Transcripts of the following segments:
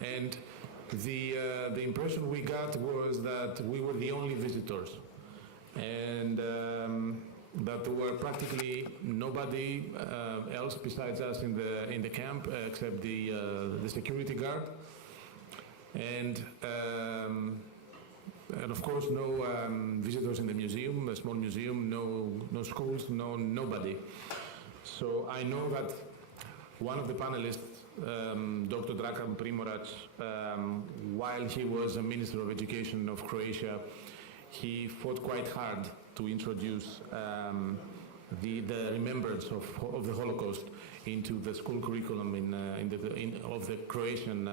And the impression we got was that we were the only visitors, and that there were practically nobody else besides us in the camp except the security guard, and of course no visitors in the museum, a small museum, no schools, nobody. So I know that one of the panelists, Dr. Dragan Primorac, while he was a Minister of Education of Croatia, he fought quite hard to introduce the remembrance of the Holocaust into the school curriculum of the Croatian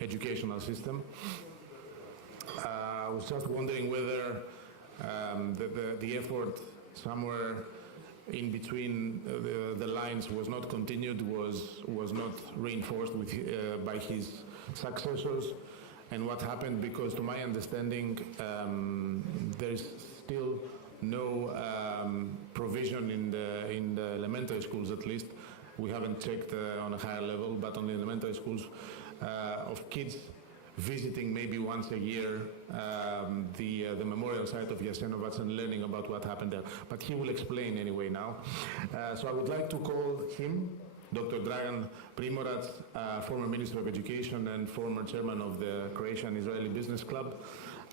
educational system. I was just wondering whether the effort somewhere in between the lines was not continued, was not reinforced by his successors, and what happened, because to my understanding there is still no provision in the elementary schools, at least. We haven't checked on a higher level, but on the elementary schools, of kids visiting maybe once a year the memorial site of Jasenovac and learning about what happened there. But he will explain anyway now. So I would like to call him, Dr. Dragan Primorac, former Minister of Education and former chairman of the Croatian-Israeli Business Club.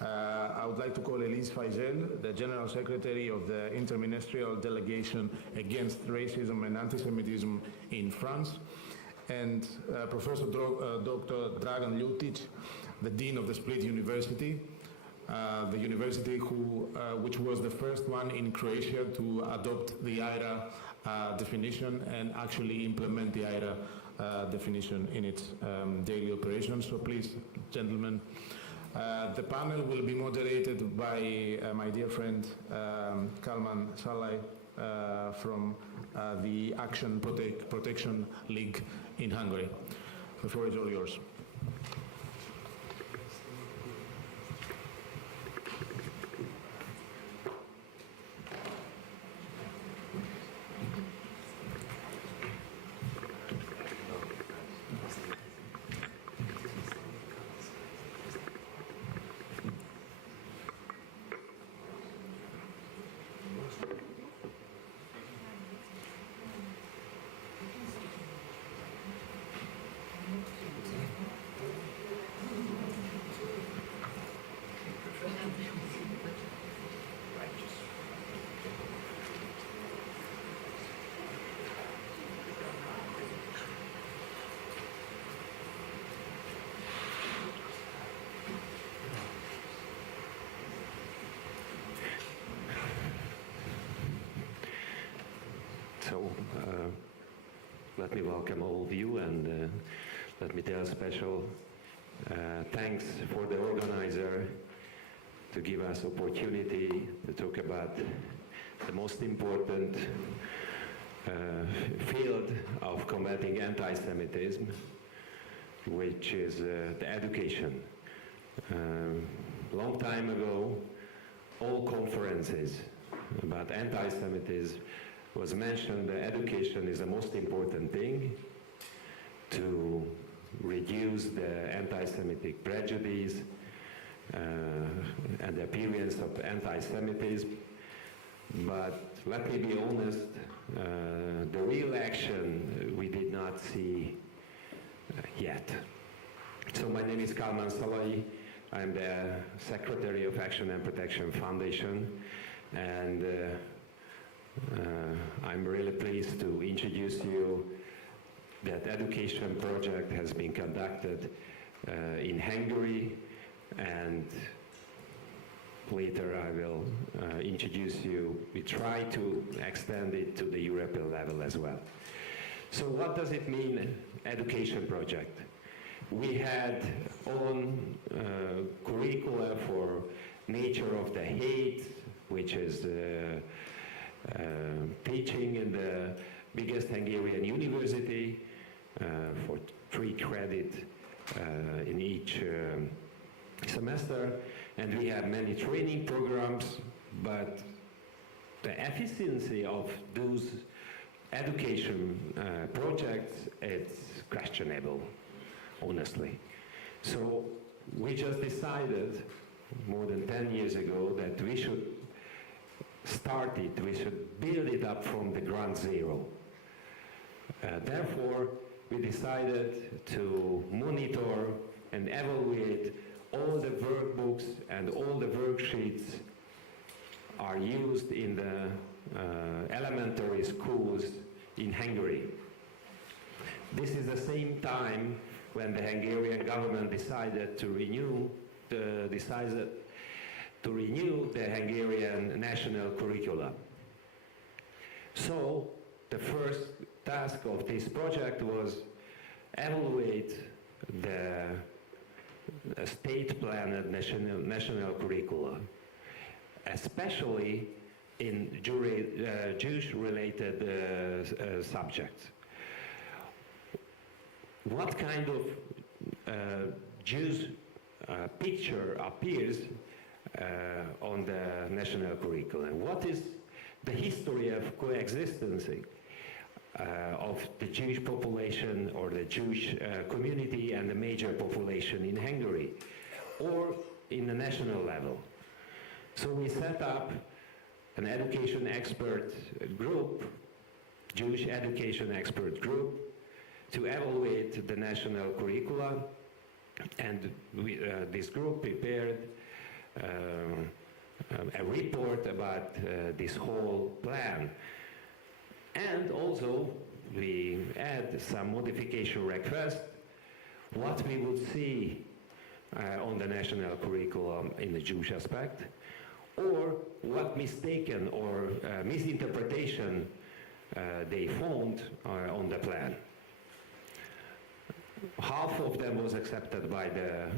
I would like to call Elise Faisel, the General Secretary of the Interministerial Delegation Against Racism and Antisemitism in France, and Professor Dr. Dragan Ljutic, the Dean of the Split University, the university which was the first one in Croatia to adopt the EJA definition and actually implement the EJA definition in its daily operations. So please, gentlemen. The panel will be moderated by my dear friend Kalman Salai from the Action Protection League in Hungary. The floor is all yours. So let me welcome all of you, and let me tell special thanks for the organizer to give us opportunity to talk about the most important field of combating anti-Semitism, which is the education. Long time ago, all conferences about anti-Semitism was mentioned that education is the most important thing to reduce the anti-Semitic prejudice and the appearance of anti-Semitism. But let me be honest, the real action we did not see yet. So my name is Kalman Salai. I'm the Secretary of Action and Protection Foundation, and I'm really pleased to introduce you that education project has been conducted in Hungary, and later I will introduce you. We try to extend it to the European level as well. So what does it mean, education project? We had own curricula for nature of the hate, which is teaching in the biggest Hungarian university for 3 credits in each semester, and we have many training programs, but the efficiency of those education projects is questionable, honestly. So we just decided more than 10 years ago that we should start it, we should build it up from the ground zero. Therefore, we decided to monitor and evaluate all the workbooks and all the worksheets are used in the elementary schools in Hungary. This is the same time when the Hungarian government decided to renew the Hungarian national curricula. So the first task of this project was evaluate the state-planned national curricula, especially in Jewish-related subjects. What kind of Jews picture appears on the national curriculum? What is the history of coexistence of the Jewish population or the Jewish community and the major population in Hungary or in the national level? So we set up an education expert group, Jewish education expert group, to evaluate the national curricula, and this group prepared a report about this whole plan. And also we add some modification requests, what we would see on the national curriculum in the Jewish aspect, or what mistaken or misinterpretation they found on the plan. Half of them was accepted by the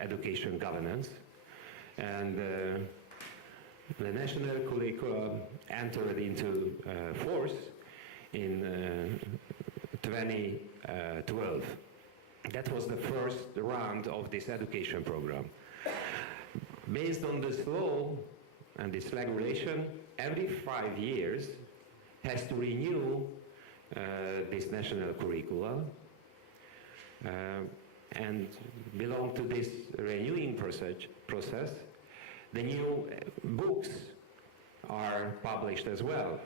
education governance, and the national curriculum entered into force in 2012. That was the first round of this education program. Based on this law and this regulation, every 5 years has to renew this national curriculum and belong to this renewing process. The new books are published as well.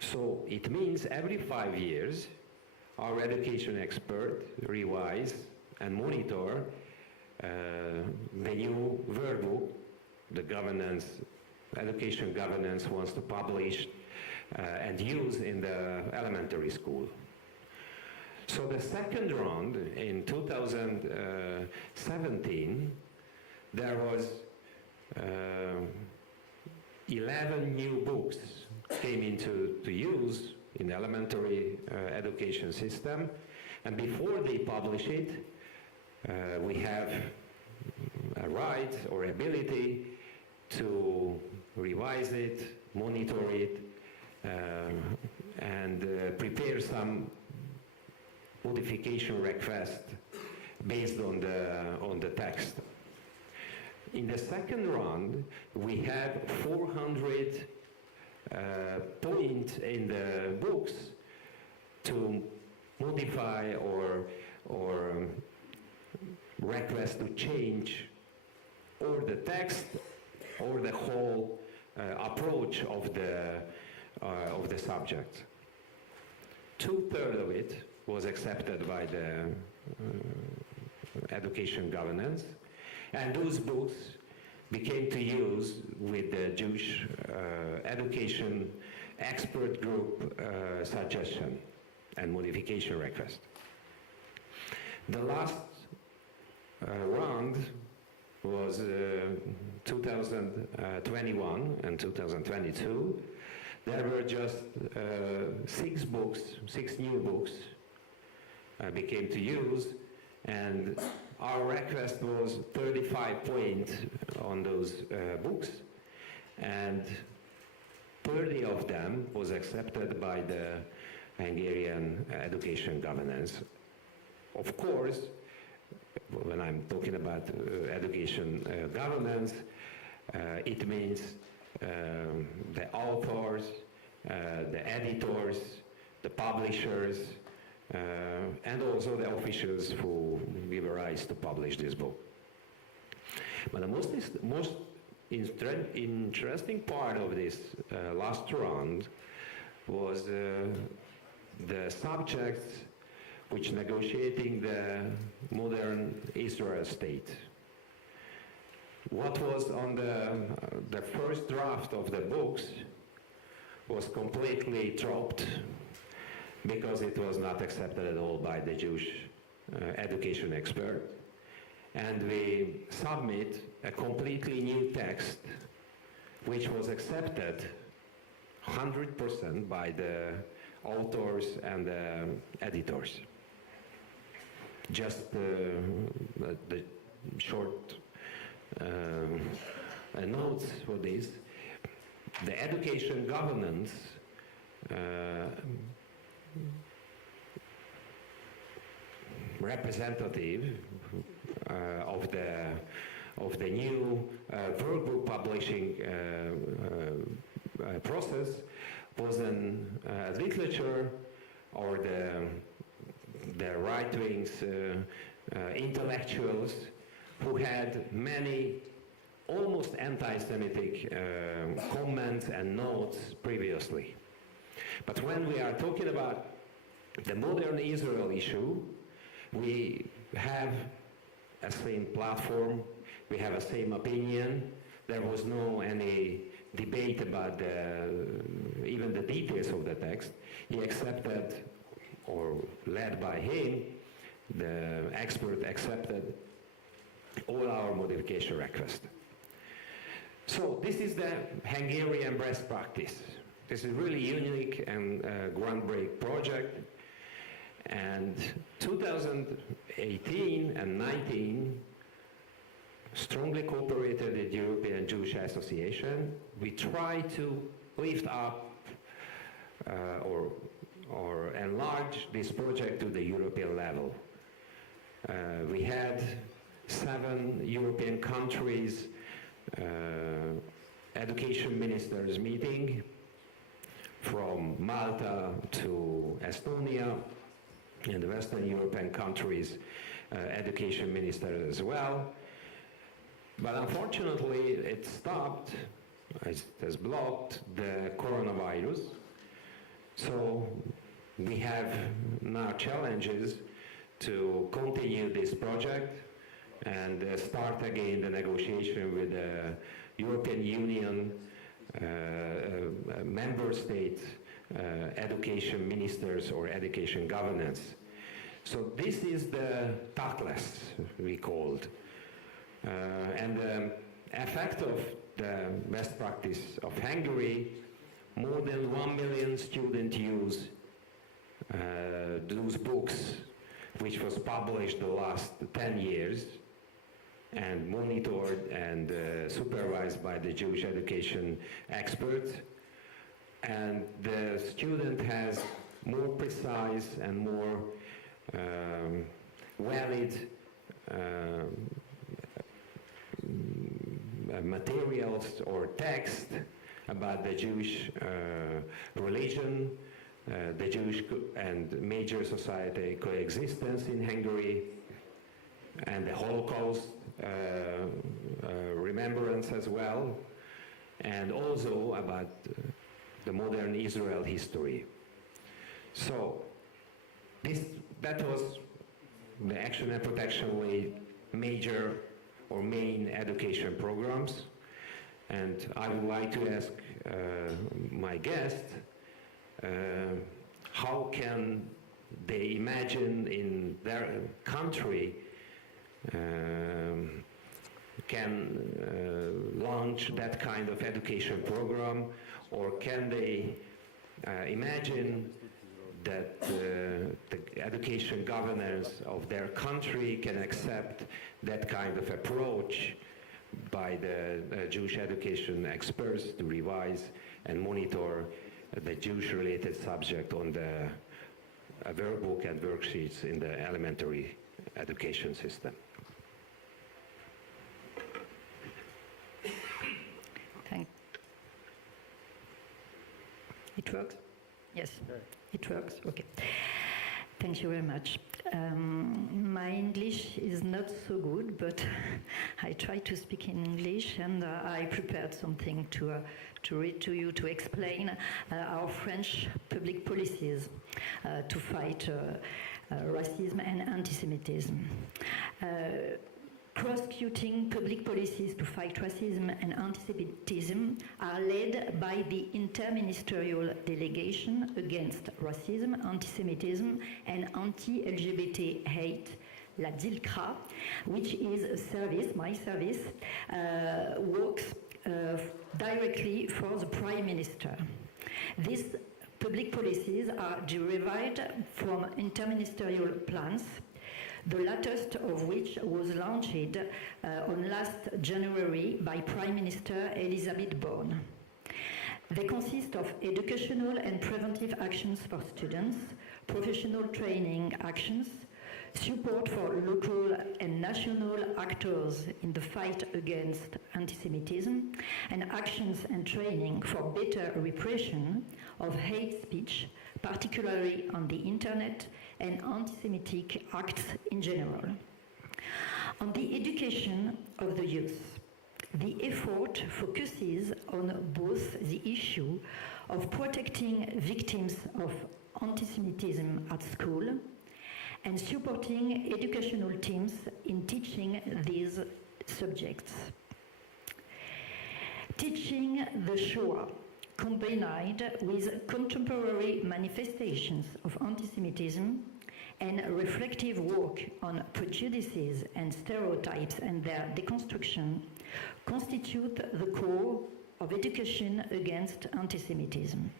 So it means every 5 years our education expert revise and monitor the new workbook the education governance wants to publish and use in the elementary school. So the second round in 2017, there was 11 new books came into use in the elementary education system, and before they publish it, we have a right or ability to revise it, monitor it, and prepare some modification request based on the text. In the second round, we have 400 points in the books to modify or request to change or the text or the whole approach of the subject. 2/3 of it was accepted by the education governance, and those books became to use with the Jewish education expert group suggestion and modification request. The last round was 2021 and 2022. There were just 6 new books became to use, and our request was 35 points on those books, and 30 of them was accepted by the Hungarian education governance. Of course, when I'm talking about education governance, it means the authors, the editors, the publishers, and also the officials who gave rise to publish this book. But the most interesting part of this last round was the subjects which negotiating the modern Israel state. What was on the first draft of the books was completely dropped because it was not accepted at all by the Jewish education expert. And we submit a completely new text which was accepted 100% by the authors and the editors. Just the short notes for this. The education governance representative of the new workbook publishing process was in literature or the right-wing intellectuals who had many almost anti-Semitic comments and notes previously. But when we are talking about the modern Israel issue, we have a same platform, we have a same opinion. There was no any debate about even the details of the text. He accepted, or led by him, the expert accepted all our modification requests. So this is the Hungarian best practice. This is really unique and groundbreaking project. And 2018 and 19 strongly cooperated with the European Jewish Association. We try to lift up or enlarge this project to the European level. We had 7 European countries education ministers meeting, from Malta to Estonia, and the Western European countries education ministers as well. But unfortunately, it stopped, it has blocked the coronavirus. So we have now challenges to continue this project and start again the negotiation with the European Union member state education ministers or education governance. So this is the tactless, we called. And the effect of the best practice of Hungary, more than 1 million students use those books, which was published the last 10 years and monitored and supervised by the Jewish education experts. And the student has more precise and more valid materials or text about the Jewish religion, the Jewish and major society coexistence in Hungary, and the Holocaust remembrance as well, and also about the modern Israel history. So that was the Action and Protection Way major or main education programs. And I would like to ask my guest, how can they imagine in their country can launch that kind of education program, or can they imagine that the education governance of their country can accept that kind of approach by the Jewish education experts to revise and monitor the Jewish-related subject on the workbook and worksheets in the elementary education system. It works? Yes, it works. Okay. Thank you very much. My English is not so good, but I try to speak in English, and I prepared something to read to you to explain our French public policies to fight racism and anti-Semitism. Prosecuting public policies to fight racism and anti-Semitism are led by the Interministerial Delegation Against Racism, Anti-Semitism and Anti-LGBT Hate, la DILCRA, which is a service, my service, works directly for the Prime Minister. These public policies are derived from interministerial plans, the latest of which was launched on last January by Prime Minister Elisabeth Borne. They consist of educational and preventive actions for students, professional training actions, support for local and national actors in the fight against anti-Semitism, and actions and training for better repression of hate speech, particularly on the internet, and anti-Semitic acts in general. On the education of the youth, the effort focuses on both the issue of protecting victims of anti-Semitism at school and supporting educational teams in teaching these subjects. Teaching the Shoah combined with contemporary manifestations of anti-Semitism and reflective work on prejudices and stereotypes and their deconstruction constitute the core of education against anti-Semitism.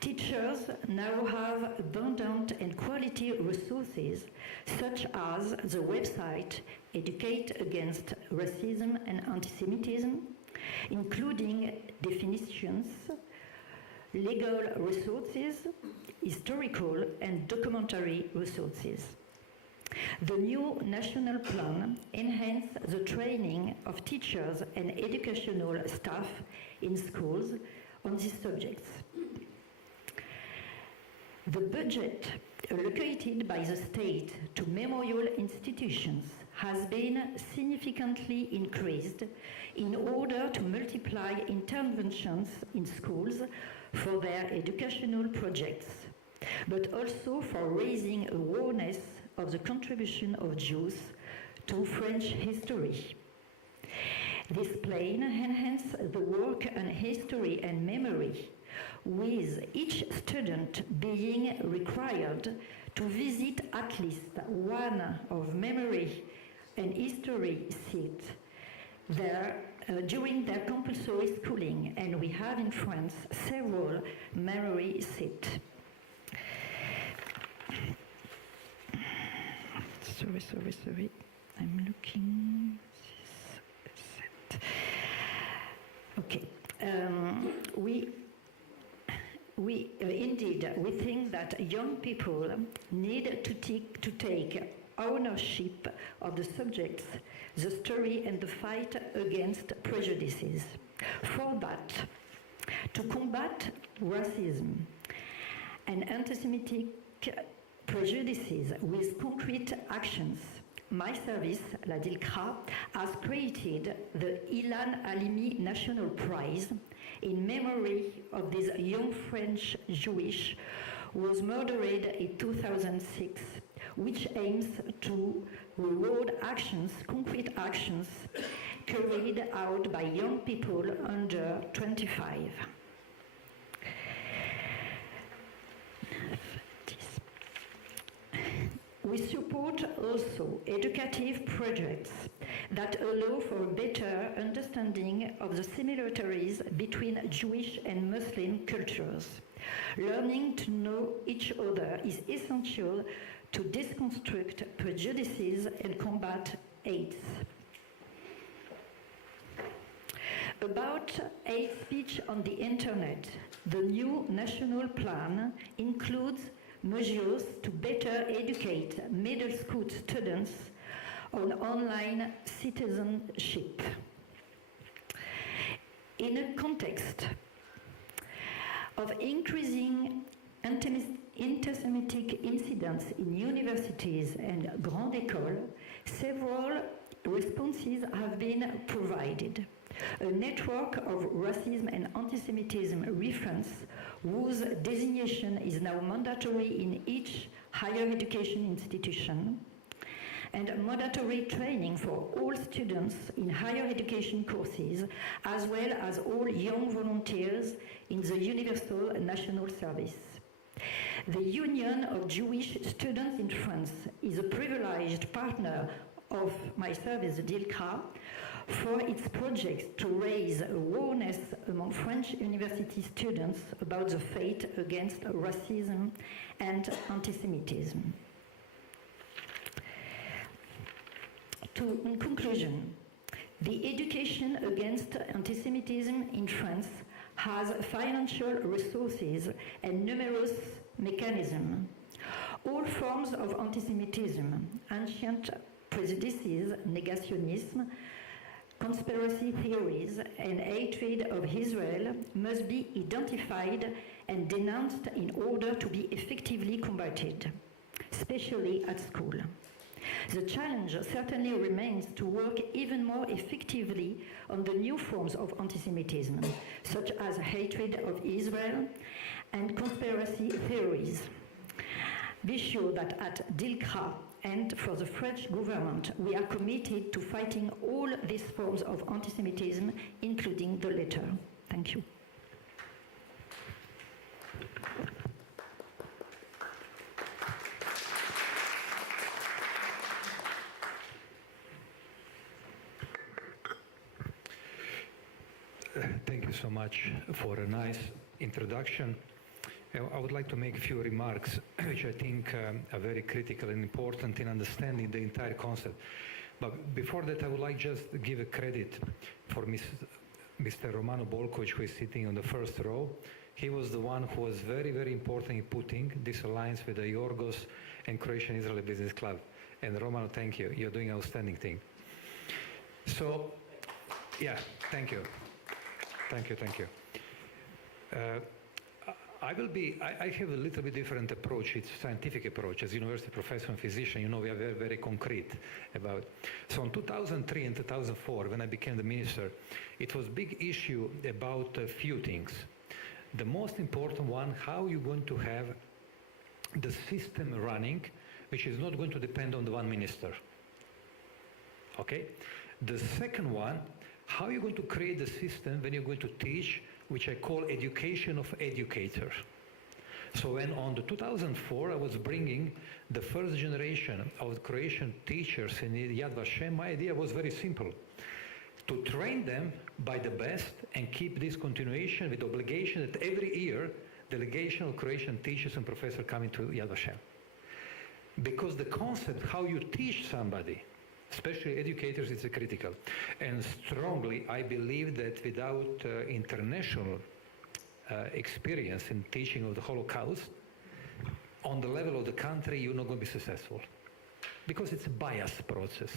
Teachers now have abundant and quality resources such as the website Educate Against Racism and Anti-Semitism, including definitions, legal resources, historical and documentary resources. The new national plan enhances the training of teachers and educational staff in schools on these subjects. The budget allocated by the state to memorial institutions has been significantly increased in order to multiply interventions in schools for their educational projects, but also for raising awareness of the contribution of Jews to French history. This plan enhances the work on history and memory, with each student being required to visit at least one of memory and history seats there during their compulsory schooling, and we have in France several memory seats. Sorry. I'm looking. Okay. Indeed, we think that young people need to take ownership of the subjects, the story, and the fight against prejudices. For that, to combat racism and anti-Semitic prejudices with concrete actions, my service, la DILCRA, has created the Ilan Halimi National Prize in memory of this young French Jewish who was murdered in 2006, which aims to reward actions, concrete actions, carried out by young people under 25. We support also educative projects that allow for a better understanding of the similarities between Jewish and Muslim cultures. Learning to know each other is essential to deconstruct prejudices and combat hate. About hate speech on the internet, the new national plan includes measures to better educate middle school students on online citizenship. In a context of increasing anti-Semitic incidents in universities and grande écoles, several responses have been provided. A network of racism and anti-Semitism reference whose designation is now mandatory in each higher education institution, and mandatory training for all students in higher education courses, as well as all young volunteers in the Universal National Service. The Union of Jewish Students in France is a privileged partner of my service, DILCRA, for its projects to raise awareness among French university students about the fight against racism and anti-Semitism. In conclusion, the education against anti-Semitism in France has financial resources and numerous mechanisms. All forms of anti-Semitism, ancient prejudices, negationism, conspiracy theories, and hatred of Israel must be identified and denounced in order to be effectively combated, especially at school. The challenge certainly remains to work even more effectively on the new forms of anti-Semitism, such as hatred of Israel and conspiracy theories. Be sure that at DILCRA and for the French government, we are committed to fighting all these forms of anti-Semitism, including the latter. Thank you. Thank you so much for a nice introduction. I would like to make a few remarks which I think are very critical and important in understanding the entire concept. But before that, I would like just to give a credit for Mr. Romano Bolkovic, who is sitting on the first row. He was the one who was very, very important in putting this alliance with the Yorgos and Croatian Israeli Business Club. And Romano, thank you. You're doing an outstanding thing. So, yeah, thank you. Thank you, thank you. I have a little bit different approach. It's a scientific approach. As a university professor and physician, you know, we are very, very concrete about. So in 2003 and 2004, when I became the minister, it was a big issue about a few things. The most important one, how you're going to have the system running, which is not going to depend on the one minister. Okay? The second one, how are you going to create the system when you're going to teach, which I call education of educators. So when on the 2004 I was bringing the first generation of Croatian teachers in Yad Vashem, my idea was very simple. To train them by the best and keep this continuation with obligation that every year delegation of Croatian teachers and professors come into Yad Vashem. Because the concept, how you teach somebody, especially educators, is critical. And strongly, I believe that without international experience in teaching of the Holocaust, on the level of the country, you're not going to be successful. Because it's a biased process.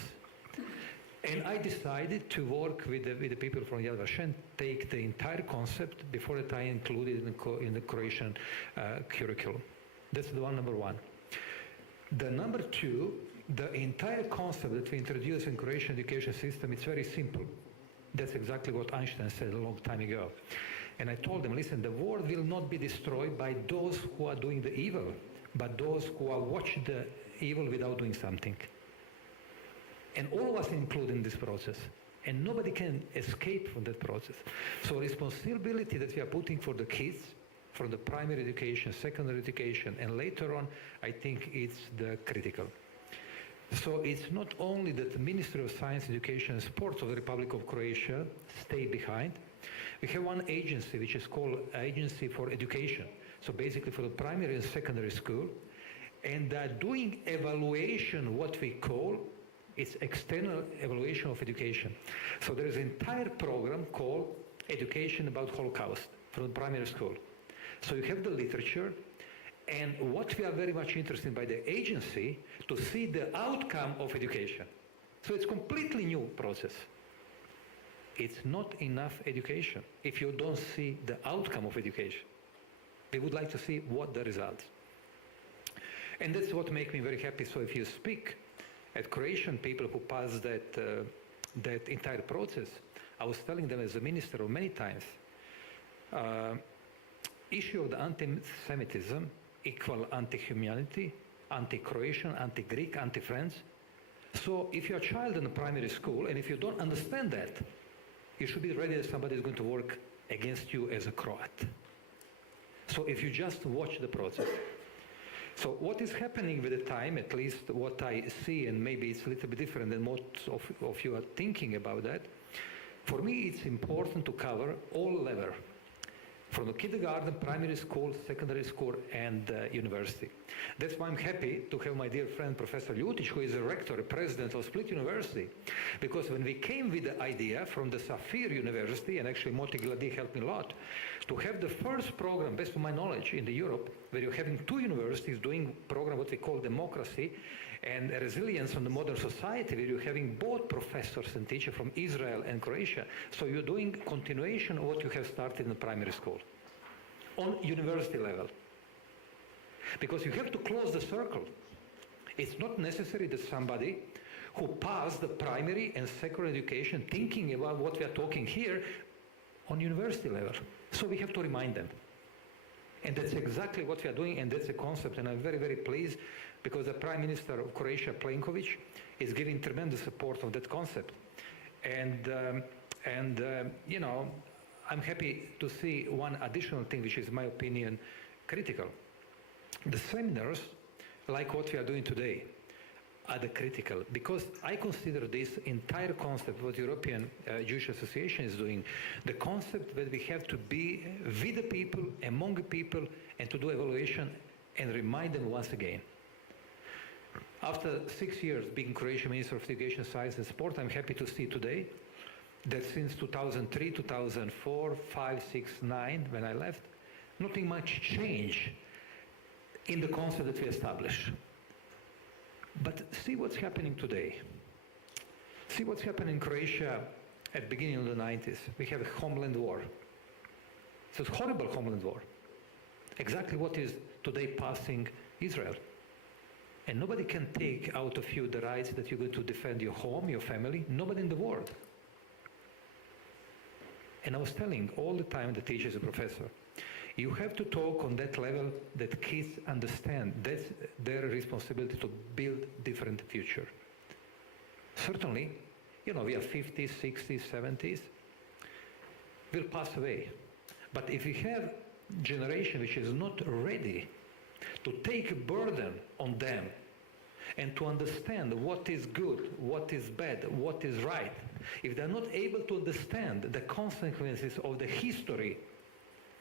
And I decided to work with the people from Yad Vashem, take the entire concept before that I included in the Croatian curriculum. That's the one, number one. The number two, the entire concept that we introduced in Croatian education system, it's very simple. That's exactly what Einstein said a long time ago. And I told them, listen, the world will not be destroyed by those who are doing the evil, but those who are watching the evil without doing something. And all of us included in this process. And nobody can escape from that process. So responsibility that we are putting for the kids, for the primary education, secondary education, and later on, I think it's the critical. So it's not only that the Ministry of Science, Education and Sports of the Republic of Croatia stay behind. We have one agency which is called Agency for Education. So basically for the primary and secondary school. And they're doing evaluation, what we call, it's external evaluation of education. So there is an entire program called Education about Holocaust from the primary school. So you have the literature, and what we are very much interested in by the agency to see the outcome of education. So it's completely new process. It's not enough education if you don't see the outcome of education. We would like to see what the results. And that's what makes me very happy. So if you speak at Croatian people who passed that entire process, I was telling them as a minister many times, issue of the anti-Semitism equal anti-humanity, anti-Croatian, anti-Greek, anti-French. So if you're a child in a primary school, and if you don't understand that, you should be ready that somebody is going to work against you as a Croat. So if you just watch the process. So what is happening with the time, at least what I see, and maybe it's a little bit different than most of you are thinking about that, for me it's important to cover all levels, from the kindergarten, primary school, secondary school, and university. That's why I'm happy to have my dear friend Professor Ljutic, who is a rector, a president of Split University, because when we came with the idea from the Safir University, and actually Moti Gladi helped me a lot, to have the first program, best of my knowledge, in the Europe, where you're having two universities doing program what we call democracy and resilience on the modern society, where you're having both professors and teachers from Israel and Croatia. So you're doing continuation of what you have started in the primary school on university level. Because you have to close the circle. It's not necessary that somebody who passed the primary and secondary education thinking about what we are talking here on university level. So we have to remind them. And that's exactly what we are doing, and that's a concept, and I'm very, very pleased because the Prime Minister of Croatia, Plenković, is giving tremendous support of that concept. And you know, I'm happy to see one additional thing, which is, in my opinion, critical. The seminars, like what we are doing today, are the critical, because I consider this entire concept, what European Jewish Association is doing, the concept that we have to be with the people, among the people, and to do evaluation and remind them once again. After 6 years being Croatian Minister of Education, Science and Sport, I'm happy to see today that since 2003, 2004, 5, 6, 9, when I left, nothing much changed in the concept that we established. But see what's happening today. See what's happening in Croatia at the beginning of the 90s. We have a homeland war. It's a horrible homeland war. Exactly what is today passing Israel. And nobody can take out of you the rights that you're going to defend your home, your family. Nobody in the world. And I was telling all the time the teachers and professor, you have to talk on that level that kids understand. That's their responsibility to build different future. Certainly, you know, we are 50s, 60s, 70s, will pass away. But if we have generation which is not ready to take a burden on them and to understand what is good, what is bad, what is right, if they're not able to understand the consequences of the history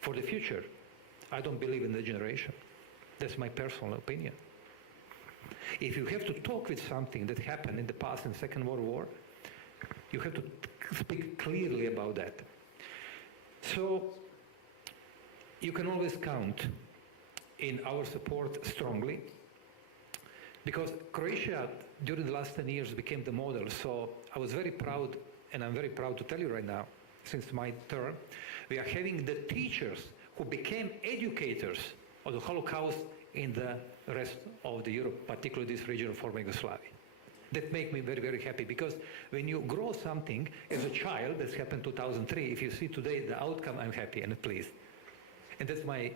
for the future, I don't believe in the generation. That's my personal opinion. If you have to talk with something that happened in the past in the Second World War, you have to speak clearly about that. So you can always count in our support strongly, because Croatia during the last 10 years became the model. So I was very proud, and I'm very proud to tell you right now, since my term, we are having the teachers who became educators of the Holocaust in the rest of the Europe, particularly this region of former Yugoslavia. That makes me very, very happy, because when you grow something as a child, that's happened in 2003, if you see today the outcome, I'm happy and pleased. And that's my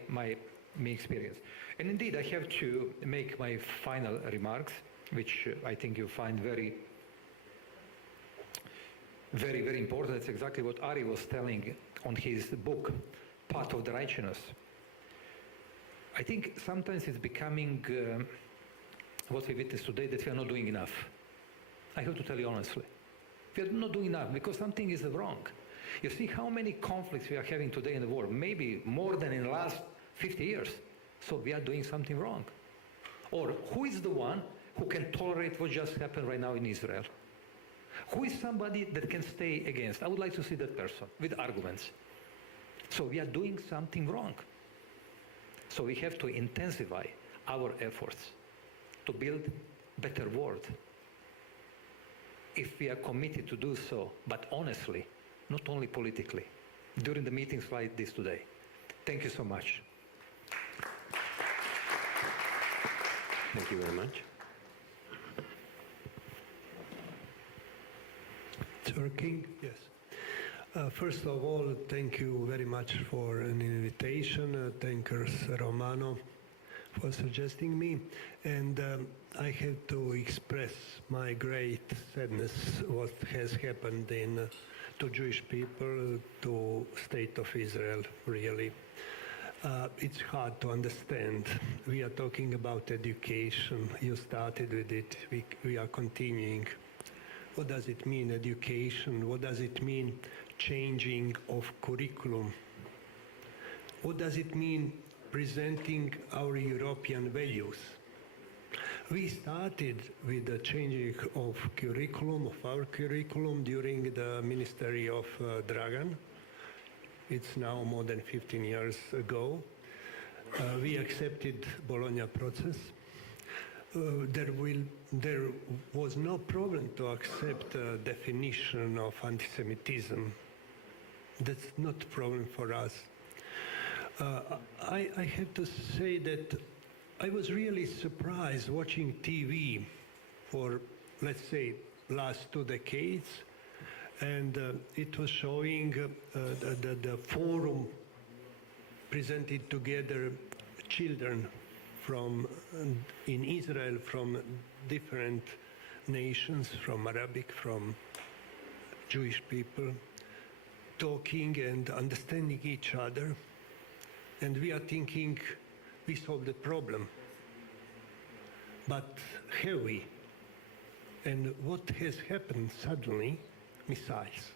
experience. And indeed, I have to make my final remarks, which I think you find very, very, very important. That's exactly what Ari was telling on his book, Path of the Righteousness. I think sometimes it's becoming what we witness today, that we are not doing enough. I have to tell you honestly. We are not doing enough because something is wrong. You see how many conflicts we are having today in the world, maybe more than in the last 50 years. So we are doing something wrong. Or who is the one who can tolerate what just happened right now in Israel? Who is somebody that can stay against? I would like to see that person with arguments. So we are doing something wrong. So we have to intensify our efforts to build a better world. If we are committed to do so, but honestly, not only politically, during the meetings like this today. Thank you so much. Thank you very much. It's working? Yes. First of all, thank you very much for an invitation. Thanks, Romano, for suggesting me. And I have to express my great sadness what has happened to Jewish people, to State of Israel, really. It's hard to understand. We are talking about education. You started with it. We are continuing. What does it mean, education? What does it mean, changing of curriculum? What does it mean, presenting our European values? We started with the changing of our curriculum during the ministry of Dragan. It's now more than 15 years ago. We accepted Bologna process. There was no problem to accept a definition of anti-Semitism. That's not a problem for us. I have to say that I was really surprised watching TV for, let's say, last 2 decades, and it was showing the forum presented together children in Israel from different nations, from Arabic, from Jewish people, talking and understanding each other. And we are thinking we solved the problem. But have we? And what has happened suddenly? Missiles.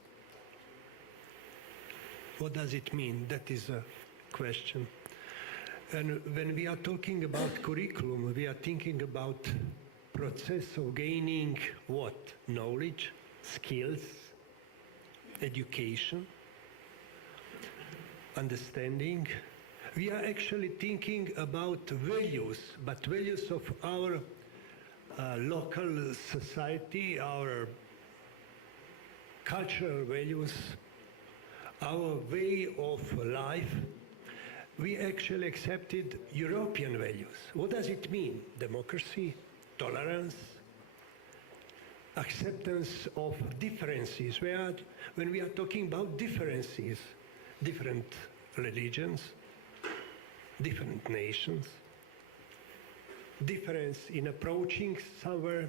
What does it mean? That is a question. And when we are talking about curriculum, we are thinking about process of gaining what? Knowledge, skills, education, understanding. We are actually thinking about values, but values of our local society, our cultural values, our way of life. We actually accepted European values. What does it mean? Democracy, tolerance, acceptance of differences. When we are talking about differences, different religions, different nations, difference in approaching somewhere,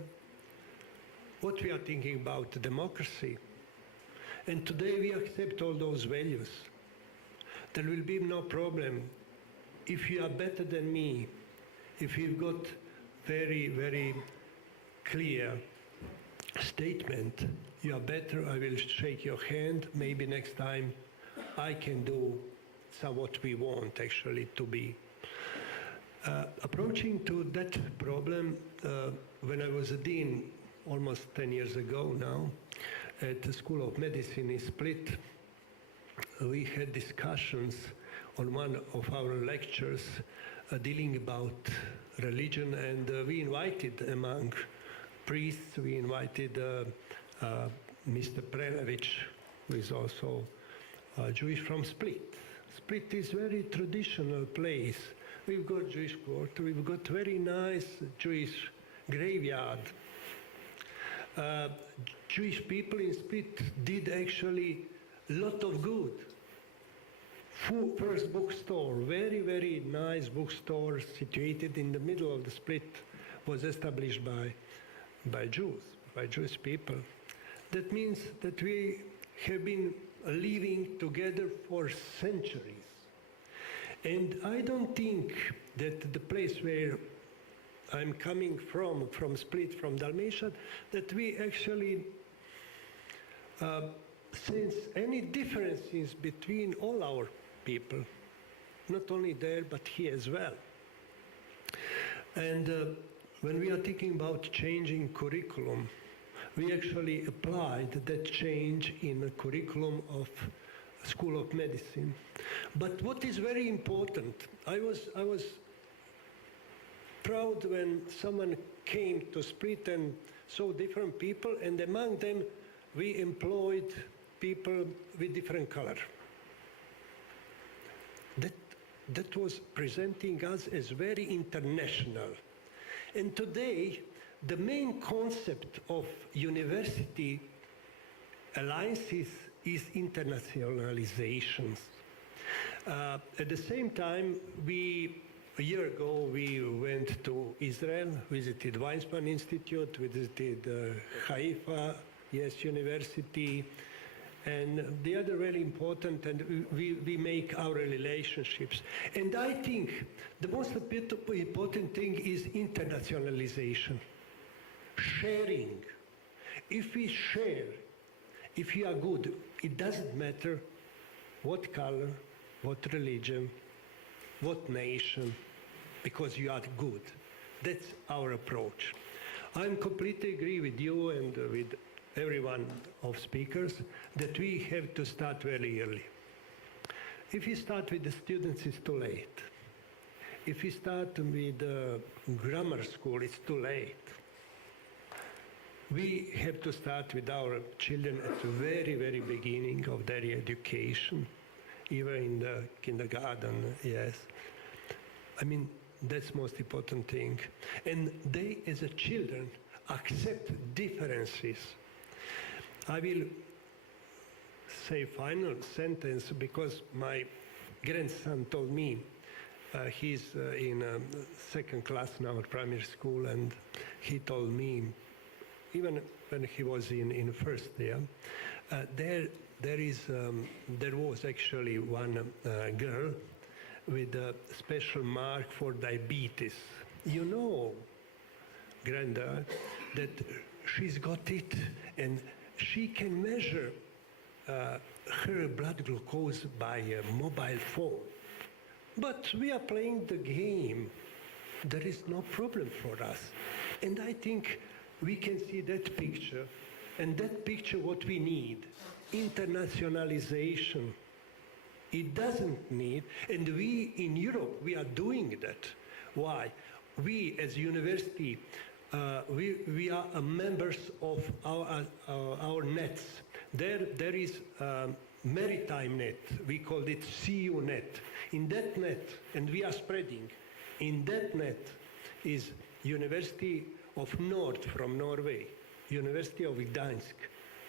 what we are thinking about democracy. And today we accept all those values. There will be no problem if you are better than me, if you've got very, very clear statement, you are better, I will shake your hand, maybe next time I can do what we want actually to be. Approaching to that problem, when I was a dean almost 10 years ago now, at the School of Medicine in Split, we had discussions on one of our lectures dealing about religion, and we invited among priests, we invited Mr. Prelevich, who is also Jewish from Split. Split is a very traditional place. We've got Jewish quarter, we've got very nice Jewish graveyard. Jewish people in Split did actually a lot of good. First bookstore, very, very nice bookstore situated in the middle of the Split, was established by Jews, by Jewish people. That means that we have been living together for centuries. And I don't think that the place where I'm coming from Split, from Dalmatia, that we actually sense any differences between all our people, not only there, but here as well. And when we are thinking about changing curriculum, we actually applied that change in the curriculum of School of Medicine. But what is very important, I was proud when someone came to Split and saw different people, and among them we employed people with different color. That was presenting us as very international. And today, the main concept of university alliances is internationalizations. At the same time, a year ago, we went to Israel, visited Weizmann Institute, visited Haifa, University, and the other really important, and we make our relationships. And I think the most important thing is internationalization, sharing. If we share, if we are good, it doesn't matter what color, what religion, what nation, because you are good. That's our approach. I completely agree with you and with everyone of speakers that we have to start very early. If we start with the students, it's too late. If we start with grammar school, it's too late. We have to start with our children at the very, very beginning of their education, even in the kindergarten, yes. I mean, that's the most important thing. And they, as a children, accept differences. I will say final sentence because my grandson told me, he's in second class now at primary school, and he told me, even when he was in first year, there was actually one girl with a special mark for diabetes. You know, Granda, that she's got it, and she can measure her blood glucose by a mobile phone. But we are playing the game. There is no problem for us. And I think we can see that picture, and that picture what we need, internationalization. It doesn't need, and we in Europe, we are doing that. Why? We as university, we are members of our nets. There is maritime net, we call it CU net. In that net, and we are spreading, in that net is University of North from Norway, University of Gdańsk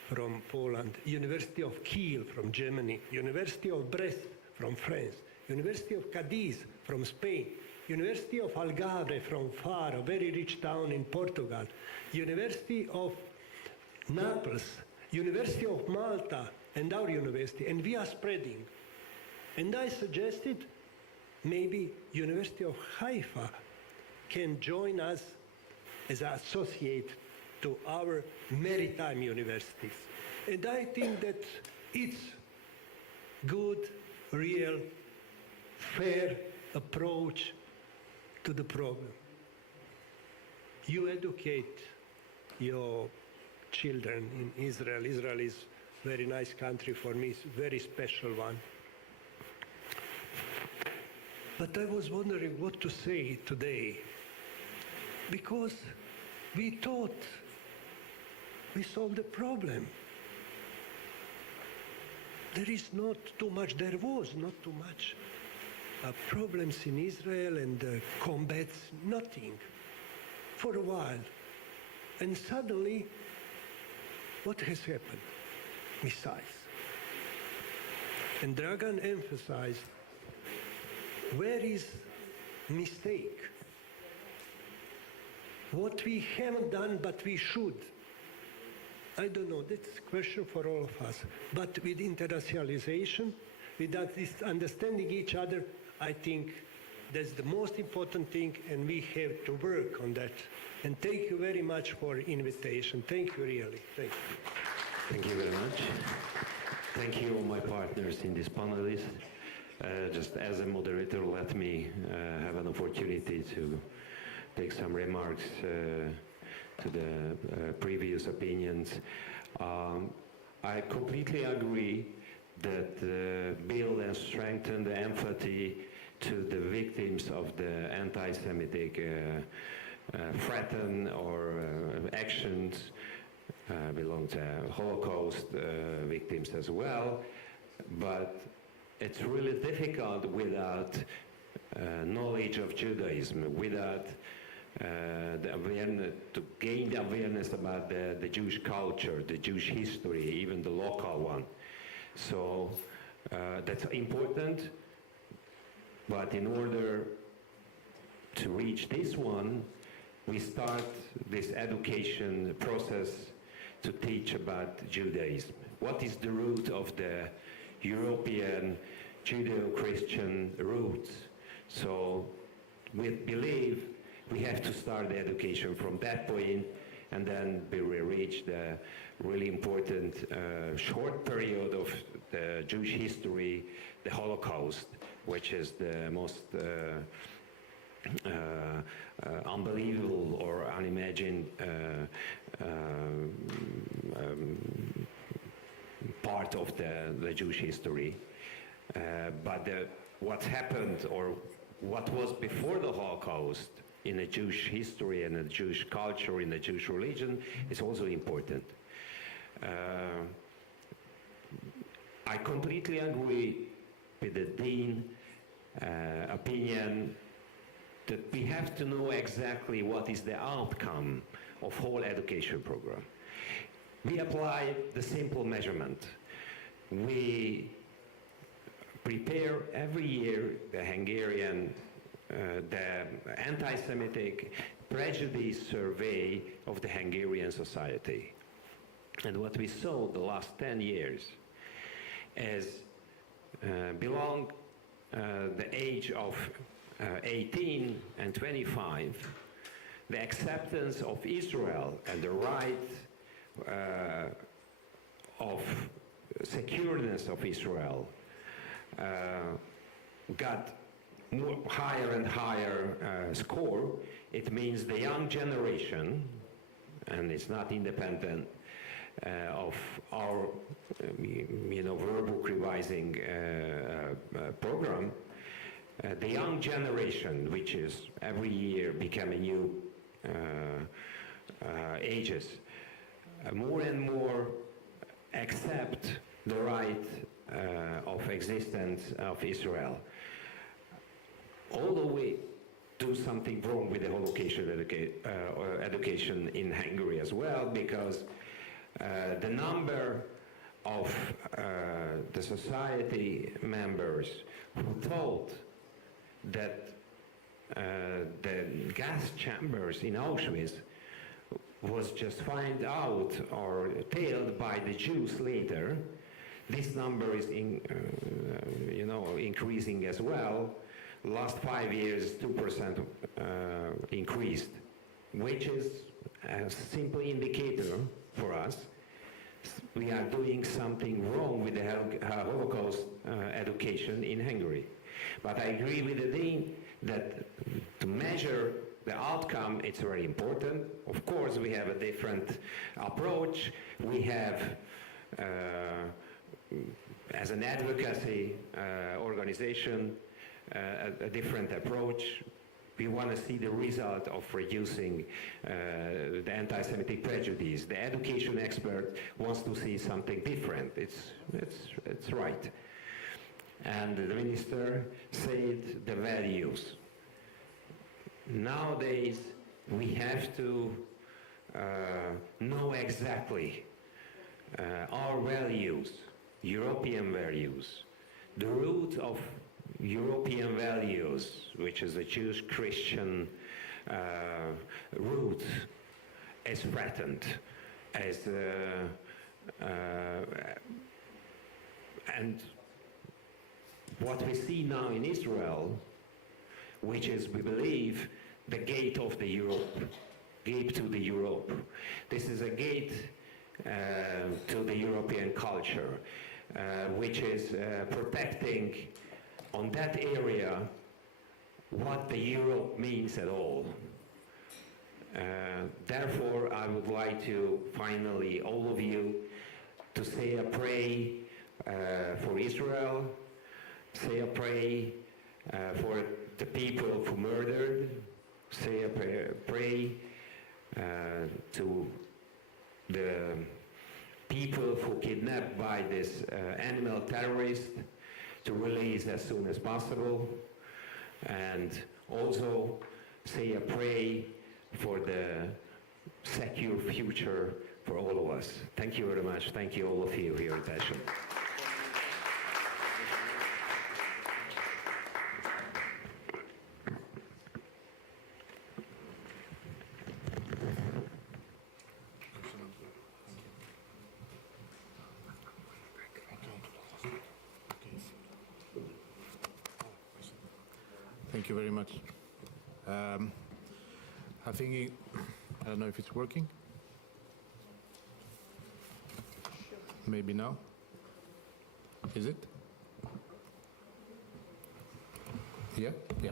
from Poland, University of Kiel from Germany, University of Brest from France, University of Cadiz from Spain, University of Algarve from Faro, a very rich town in Portugal, University of Naples, University of Malta, and our university, and we are spreading. And I suggested maybe University of Haifa can join us as an associate to our maritime universities. And I think that it's good, real, fair approach to the problem. You educate your children in Israel. Israel is a very nice country for me, it's a very special one. But I was wondering what to say today, because we thought we solved the problem. There is not too much, there was not too much problems in Israel and combats, nothing, for a while. And suddenly, what has happened? Missiles. And Dragan emphasized, where is mistake? What we haven't done, but we should. I don't know, that's a question for all of us. But with internationalization, with this understanding each other, I think that's the most important thing, and we have to work on that. And thank you very much for invitation. Thank you, really. Thank you. Thank you very much. Thank you, all my partners in this panelist. Just as a moderator, let me have an opportunity to take some remarks to the previous opinions. I completely agree that build and strengthen the empathy to the victims of the anti-Semitic threaten or actions belong to Holocaust victims as well, but it's really difficult without knowledge of Judaism, without the awareness, to gain the awareness about the Jewish culture, the Jewish history, even the local one. So that's important, but in order to reach this one, we start this education process to teach about Judaism. What is the root of the European Judeo-Christian roots? So we believe we have to start the education from that point, and then we will reach the really important short period of the Jewish history, the Holocaust, which is the most unbelievable or unimagined part of the Jewish history. But what happened, or what was before the Holocaust in the Jewish history and the Jewish culture, in the Jewish religion, is also important. I completely agree with the Dean opinion that we have to know exactly what is the outcome of whole education program. We apply the simple measurement. We prepare every year the Hungarian, the anti-Semitic prejudice survey of the Hungarian society. And what we saw the last 10 years is belong the age of 18 and 25, the acceptance of Israel and the right of secureness of Israel got more, higher and higher score. It means the young generation, and it's not independent of our verbal revising program, the young generation, which is every year becoming new ages, more and more accept the right of existence of Israel. Although we do something wrong with the Holocaust education in Hungary as well, because the number of the society members who thought that the gas chambers in Auschwitz was just found out or told by the Jews later, this number is increasing as well. Last 5 years, 2% increased, which is a simple indicator for us. We are doing something wrong with the Holocaust education in Hungary. But I agree with the Dean that to measure the outcome, it's very important. Of course, we have a different approach. We have, as an advocacy organization, a different approach. We want to see the result of reducing the anti-Semitic prejudice. The education expert wants to see something different. It's right. And the minister said the values. Nowadays, we have to know exactly our values, European values, the root of European values, which is the Jewish Christian root, is threatened, and what we see now in Israel, which is, we believe, the gate of the Europe, gate to the Europe. This is a gate to the European culture, which is protecting on that area what the Europe means at all. Therefore, I would like to finally, all of you, to say a prayer for Israel, say a prayer for the people who murdered, say a prayer to the people who kidnapped by this animal terrorist, to release as soon as possible, and also say a prayer for the secure future for all of us. Thank you very much. Thank you all of you for your attention. Thank you very much. I think, I don't know if it's working. Maybe now. Is it? Yeah? Yeah.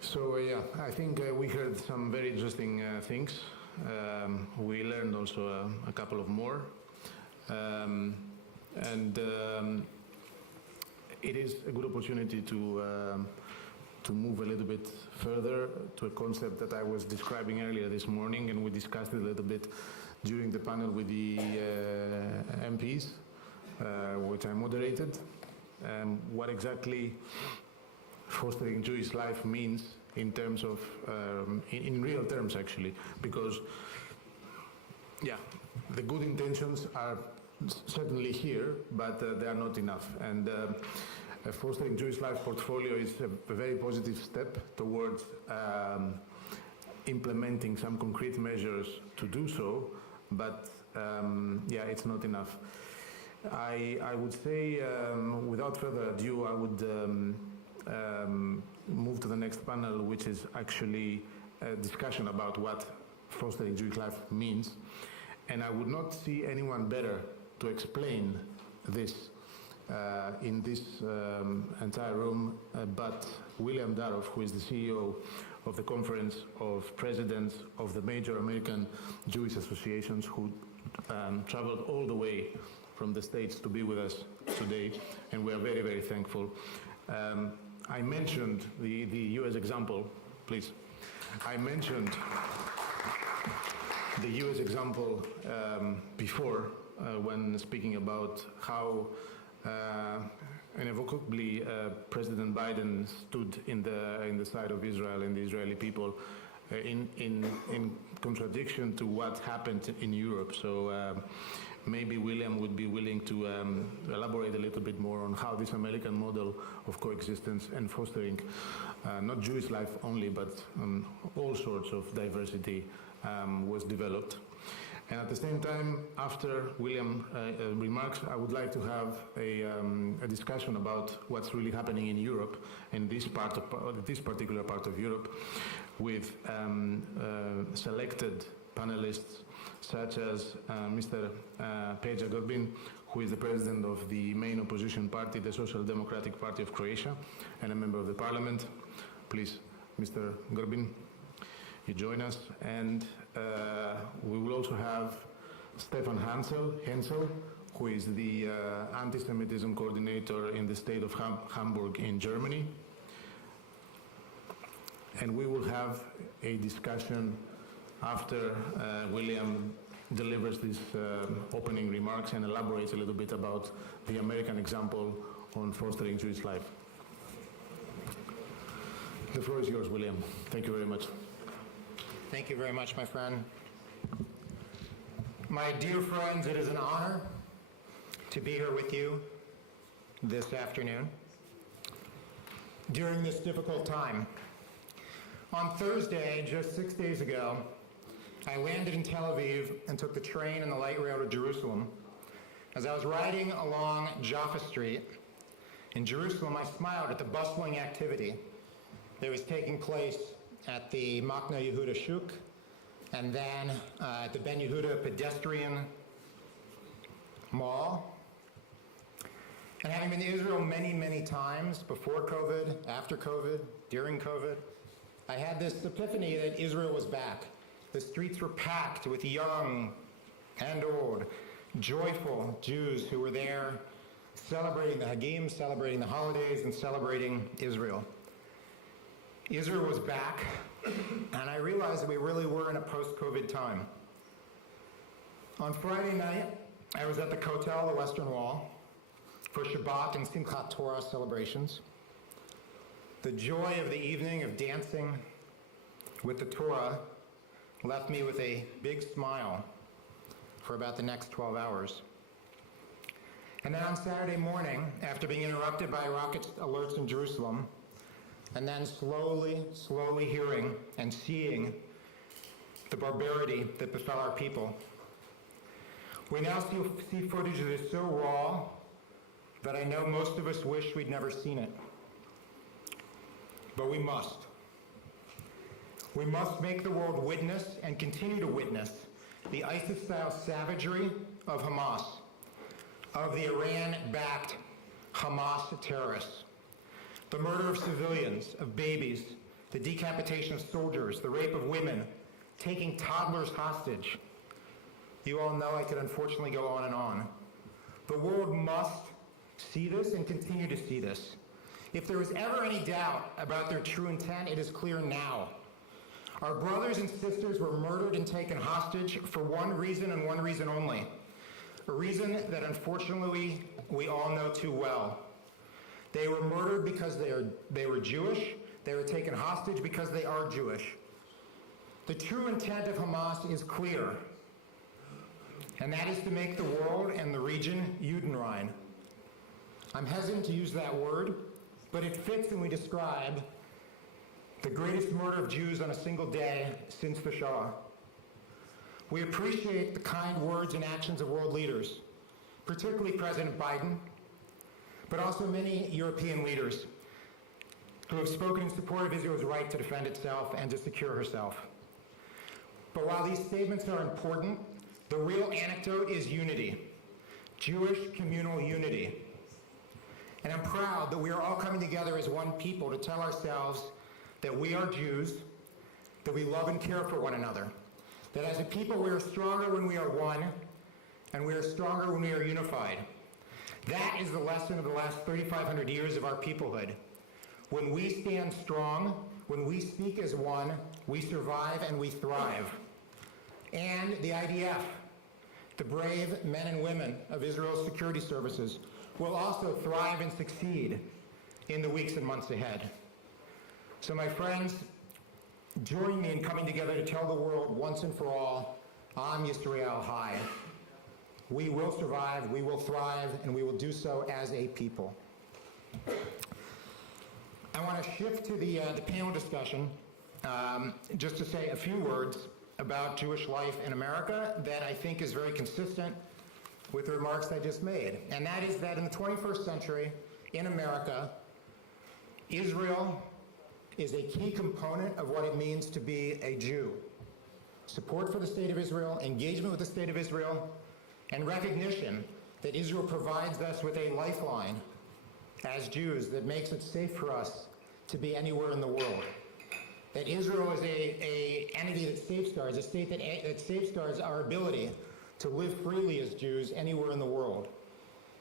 So, yeah, I think we heard some very interesting things. We learned also a couple of more. It is a good opportunity to move a little bit further to a concept that I was describing earlier this morning, and we discussed it a little bit during the panel with the MPs, which I moderated. What exactly fostering Jewish life means in terms of, in real terms actually, because, yeah, the good intentions are certainly here, but they are not enough. And a Fostering Jewish Life portfolio is a very positive step towards implementing some concrete measures to do so, but yeah, it's not enough. I would say, without further ado, I would move to the next panel, which is actually a discussion about what fostering Jewish life means. And I would not see anyone better to explain this in this entire room, but William Daroff, who is the CEO of the Conference of Presidents of the major American Jewish associations, who traveled all the way from the States to be with us today, and we are very, very thankful. I mentioned the US example, please. I mentioned the US example before when speaking about how unequivocally President Biden stood in the side of Israel and the Israeli people in contradiction to what happened in Europe. So maybe William would be willing to elaborate a little bit more on how this American model of coexistence and fostering not Jewish life only, but all sorts of diversity was developed. And at the same time, after William remarks, I would like to have a discussion about what's really happening in Europe, in this particular part of Europe, with selected panelists such as Mr. Peja Grbin, who is the president of the main opposition party, the Social Democratic Party of Croatia, and a member of the parliament. Please, Mr. Grbin, you join us. And we will also have Stefan Hensel, who is the anti-Semitism coordinator in the state of Hamburg in Germany. And we will have a discussion after William delivers these opening remarks and elaborates a little bit about the American example on fostering Jewish life. The floor is yours, William. Thank you very much. Thank you very much, my friend. My dear friends, it is an honor to be here with you this afternoon during this difficult time. On Thursday, just 6 days ago, I landed in Tel Aviv and took the train and the light rail to Jerusalem. As I was riding along Jaffa Street in Jerusalem, I smiled at the bustling activity that was taking place at the Machne Yehuda Shuk, and then at the Ben Yehuda pedestrian mall. And having been to Israel many, many times, before COVID, after COVID, during COVID, I had this epiphany that Israel was back. The streets were packed with young and old, joyful Jews who were there celebrating the Hagim, celebrating the holidays, and celebrating Israel. Israel was back, and I realized that we really were in a post-COVID time. On Friday night, I was at the Kotel, the Western Wall, for Shabbat and Simchat Torah celebrations. The joy of the evening of dancing with the Torah left me with a big smile for about the next 12 hours. And then on Saturday morning, after being interrupted by rocket alerts in Jerusalem, and then slowly hearing and seeing the barbarity that befell our people, we now see footage that is so raw that I know most of us wish we'd never seen it. But we must. We must make the world witness and continue to witness the ISIS-style savagery of Hamas, of the Iran-backed Hamas terrorists, the murder of civilians, of babies, the decapitation of soldiers, the rape of women, taking toddlers hostage. You all know I could unfortunately go on and on. The world must see this and continue to see this. If there was ever any doubt about their true intent, it is clear now. Our brothers and sisters were murdered and taken hostage for one reason and one reason only. A reason that unfortunately we all know too well. They were murdered because they were Jewish. They were taken hostage because they are Jewish. The true intent of Hamas is clear, and that is to make the world and the region Judenrein. I'm hesitant to use that word, but it fits when we describe the greatest murder of Jews on a single day since the Shoah. We appreciate the kind words and actions of world leaders, particularly President Biden, but also many European leaders who have spoken in support of Israel's right to defend itself and to secure herself. But while these statements are important, the real antidote is unity, Jewish communal unity. And I'm proud that we are all coming together as one people to tell ourselves that we are Jews, that we love and care for one another, that as a people we are stronger when we are one, and we are stronger when we are unified. That is the lesson of the last 3,500 years of our peoplehood. When we stand strong, when we speak as one, we survive and we thrive. And the IDF, the brave men and women of Israel's security services, will also thrive and succeed in the weeks and months ahead. So my friends, join me in coming together to tell the world once and for all, Am Yisrael Hai. We will survive, we will thrive, and we will do so as a people. I want to shift to the panel discussion just to say a few words about Jewish life in America that I think is very consistent with the remarks I just made. And that is that in the 21st century, in America, Israel is a key component of what it means to be a Jew. Support for the State of Israel, engagement with the State of Israel, and recognition that Israel provides us with a lifeline as Jews that makes it safe for us to be anywhere in the world. That Israel is a entity that safeguards, a state that safeguards our ability to live freely as Jews anywhere in the world.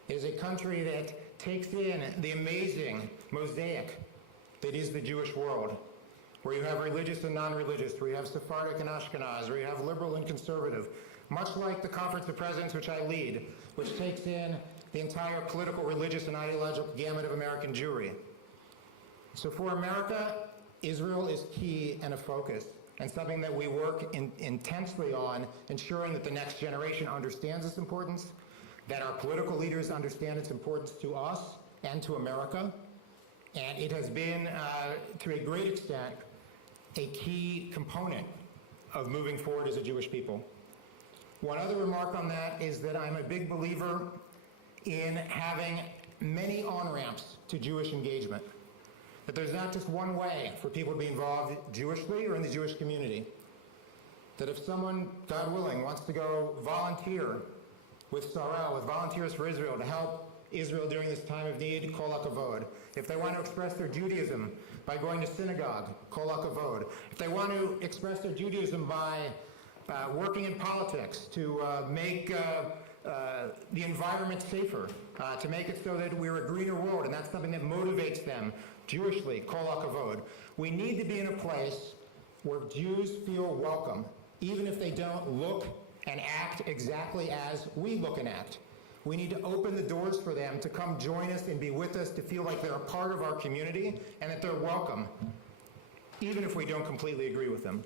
It is a country that takes in the amazing mosaic that is the Jewish world, where you have religious and non-religious, where you have Sephardic and Ashkenaz, where you have liberal and conservative, much like the Conference of Presidents, which I lead, which takes in the entire political, religious, and ideological gamut of American Jewry. So for America, Israel is key and a focus, and something that we work intensely on, ensuring that the next generation understands its importance, that our political leaders understand its importance to us and to America. And it has been, to a great extent, a key component of moving forward as a Jewish people. One other remark on that is that I'm a big believer in having many on-ramps to Jewish engagement. That there's not just one way for people to be involved Jewishly or in the Jewish community. That if someone, God willing, wants to go volunteer with Sarel, with Volunteers for Israel, to help Israel during this time of need, kol hakavod. If they want to express their Judaism by going to synagogue, kol hakavod. If they want to express their Judaism by working in politics to make the environment safer, to make it so that we're a greener world, and that's something that motivates them Jewishly, kol hakavod. We need to be in a place where Jews feel welcome, even if they don't look and act exactly as we look and act. We need to open the doors for them to come join us and be with us, to feel like they're a part of our community and that they're welcome. even if we don't completely agree with them.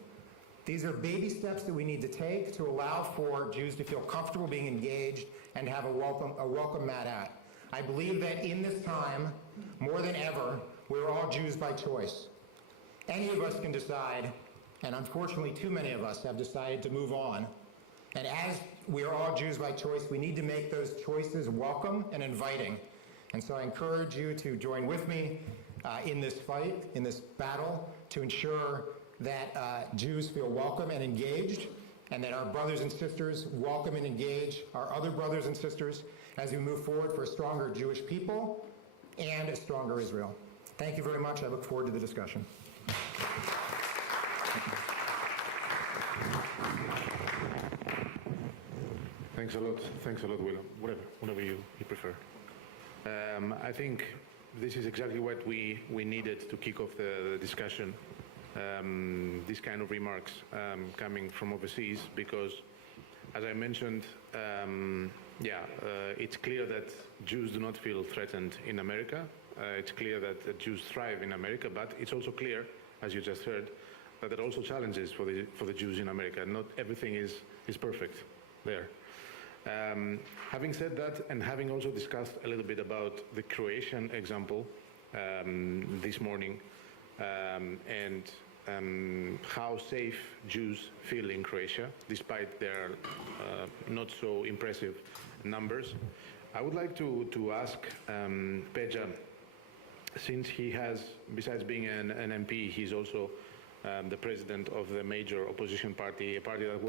These are baby steps that we need to take to allow for Jews to feel comfortable being engaged and have a welcome mat at. I believe that in this time, more than ever, we're all Jews by choice. Any of us can decide, and unfortunately too many of us have decided to move on. And as we are all Jews by choice, we need to make those choices welcome and inviting. And so I encourage you to join with me in this fight, in this battle, to ensure that Jews feel welcome and engaged, and that our brothers and sisters welcome and engage our other brothers and sisters as we move forward for a stronger Jewish people and a stronger Israel. Thank you very much. I look forward to the discussion. Thanks a lot, William. Whatever you prefer. I think this is exactly what we needed to kick off the discussion. These kind of remarks coming from overseas, because, as I mentioned, it's clear that Jews do not feel threatened in America. It's clear that Jews thrive in America, but it's also clear, as you just heard, that there are also challenges for the Jews in America. Not everything is perfect there. Having said that, and having also discussed a little bit about the Croatian example this morning, and how safe Jews feel in Croatia, despite their not so impressive numbers, I would like to ask Peja, since he has, besides being an MP, he's also the president of the major opposition party, a party that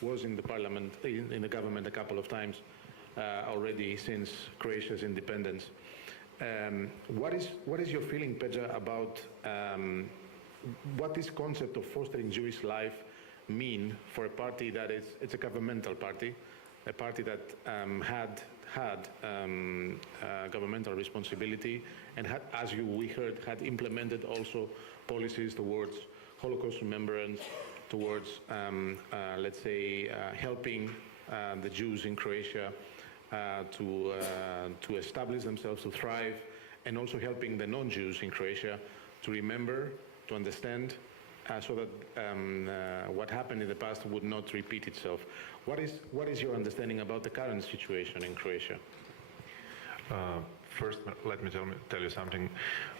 was in the parliament, in the government a couple of times already since Croatia's independence. What is your feeling, Peja, about what this concept of fostering Jewish life mean for a party that it's a governmental party, a party that had governmental responsibility and had, as we heard, had implemented also policies towards Holocaust remembrance, towards, let's say, helping the Jews in Croatia to establish themselves, to thrive, and also helping the non-Jews in Croatia to remember, to understand, so that what happened in the past would not repeat itself. What is your understanding about the current situation in Croatia? First, let me tell you something.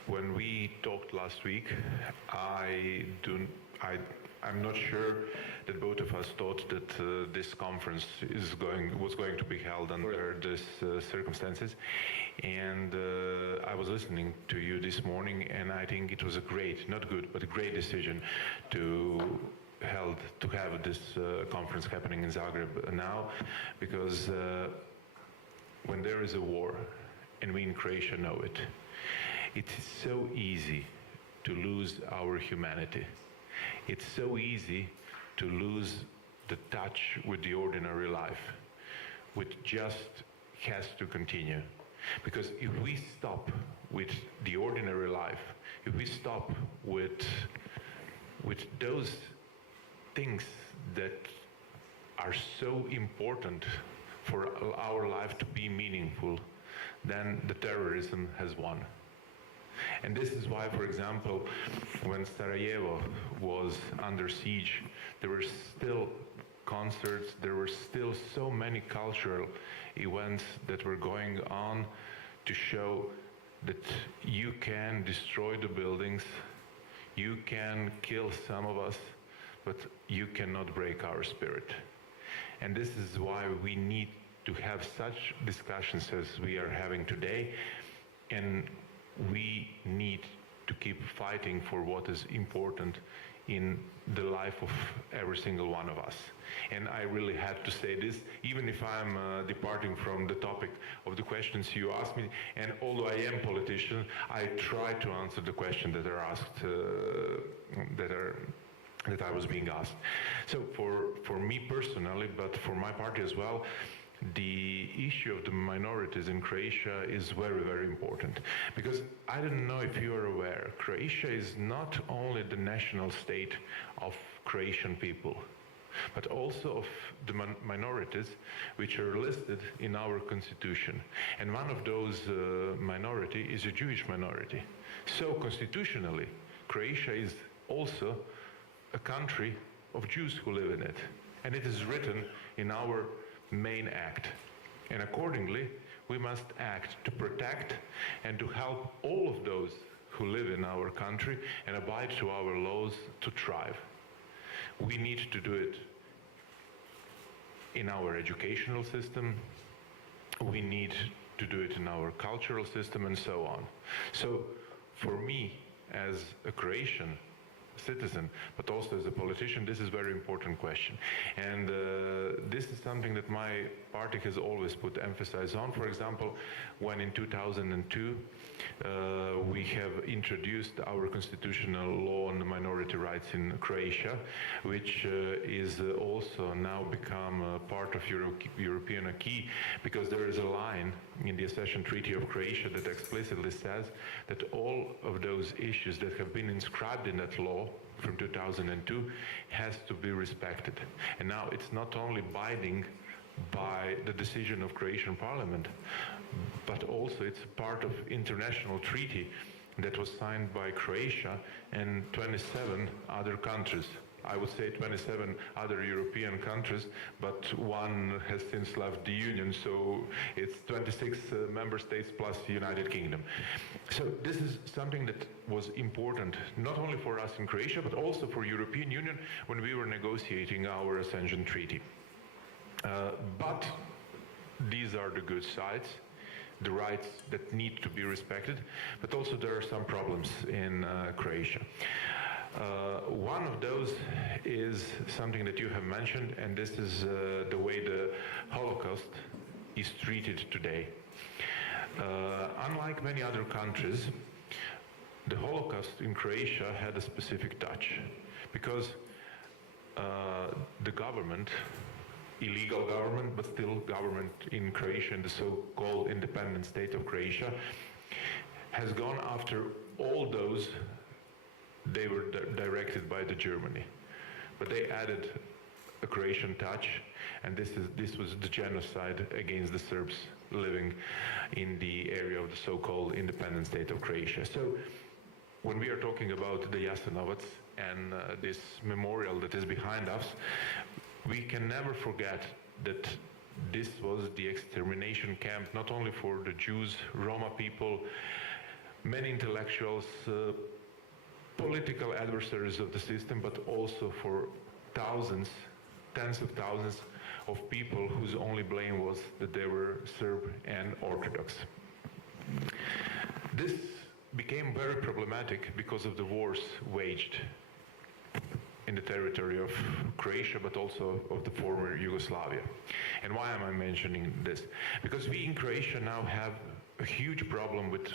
When we talked last week, I'm not sure that both of us thought that this conference was going to be held under these circumstances. And I was listening to you this morning, and I think it was a great, not good, but a great decision to have this conference happening in Zagreb now, because when there is a war, and we in Croatia know it, it is so easy to lose our humanity. It's so easy to lose the touch with the ordinary life, which just has to continue. Because if we stop with the ordinary life, if we stop with those things that are so important for our life to be meaningful, then the terrorism has won. And this is why, for example, when Sarajevo was under siege, there were still concerts, there were still so many cultural events that were going on to show that you can destroy the buildings, you can kill some of us, but you cannot break our spirit. And this is why we need to have such discussions as we are having today, and we need to keep fighting for what is important in the life of every single one of us. And I really had to say this, even if I'm departing from the topic of the questions you asked me, and although I am a politician, I try to answer the questions that are asked, that I was being asked. So for me personally, but for my party as well, the issue of the minorities in Croatia is very, very important. Because I don't know if you are aware, Croatia is not only the national state of Croatian people, but also of the minorities which are listed in our constitution. And one of those minority is a Jewish minority. So constitutionally, Croatia is also a country of Jews who live in it. And it is written in our main act. And accordingly, we must act to protect and to help all of those who live in our country and abide to our laws to thrive. We need to do it in our educational system, we need to do it in our cultural system, and so on. So for me, as a Croatian citizen, but also as a politician, this is a very important question. And this is something that my party has always put emphasis on. For example, when in 2002 we have introduced our constitutional law on the minority rights in Croatia, which is also now become part of European acquis, because there is a line in the accession treaty of Croatia that explicitly says that all of those issues that have been inscribed in that law from 2002 has to be respected. And now it's not only binding by the decision of Croatian parliament, but also it's part of international treaty that was signed by Croatia and 27 other countries. I would say 27 other European countries, but one has since left the Union, so it's 26 member states plus the United Kingdom. So this is something that was important, not only for us in Croatia, but also for European Union when we were negotiating our accession treaty. But these are the good sides, the rights that need to be respected, but also there are some problems in Croatia. One of those is something that you have mentioned, and this is the way the Holocaust is treated today. Unlike many other countries, the Holocaust in Croatia had a specific touch, because the government, illegal government, but still government in Croatia, in the so-called independent state of Croatia, has gone after all those they were directed by the Germany. But they added a Croatian touch, and this was the genocide against the Serbs living in the area of the so-called independent state of Croatia. So when we are talking about the Jasenovac and this memorial that is behind us, we can never forget that this was the extermination camp, not only for the Jews, Roma people, many intellectuals, political adversaries of the system, but also for thousands, tens of thousands of people whose only blame was that they were Serb and Orthodox. This became very problematic because of the wars waged in the territory of Croatia, but also of the former Yugoslavia. And why am I mentioning this? Because we in Croatia now have a huge problem with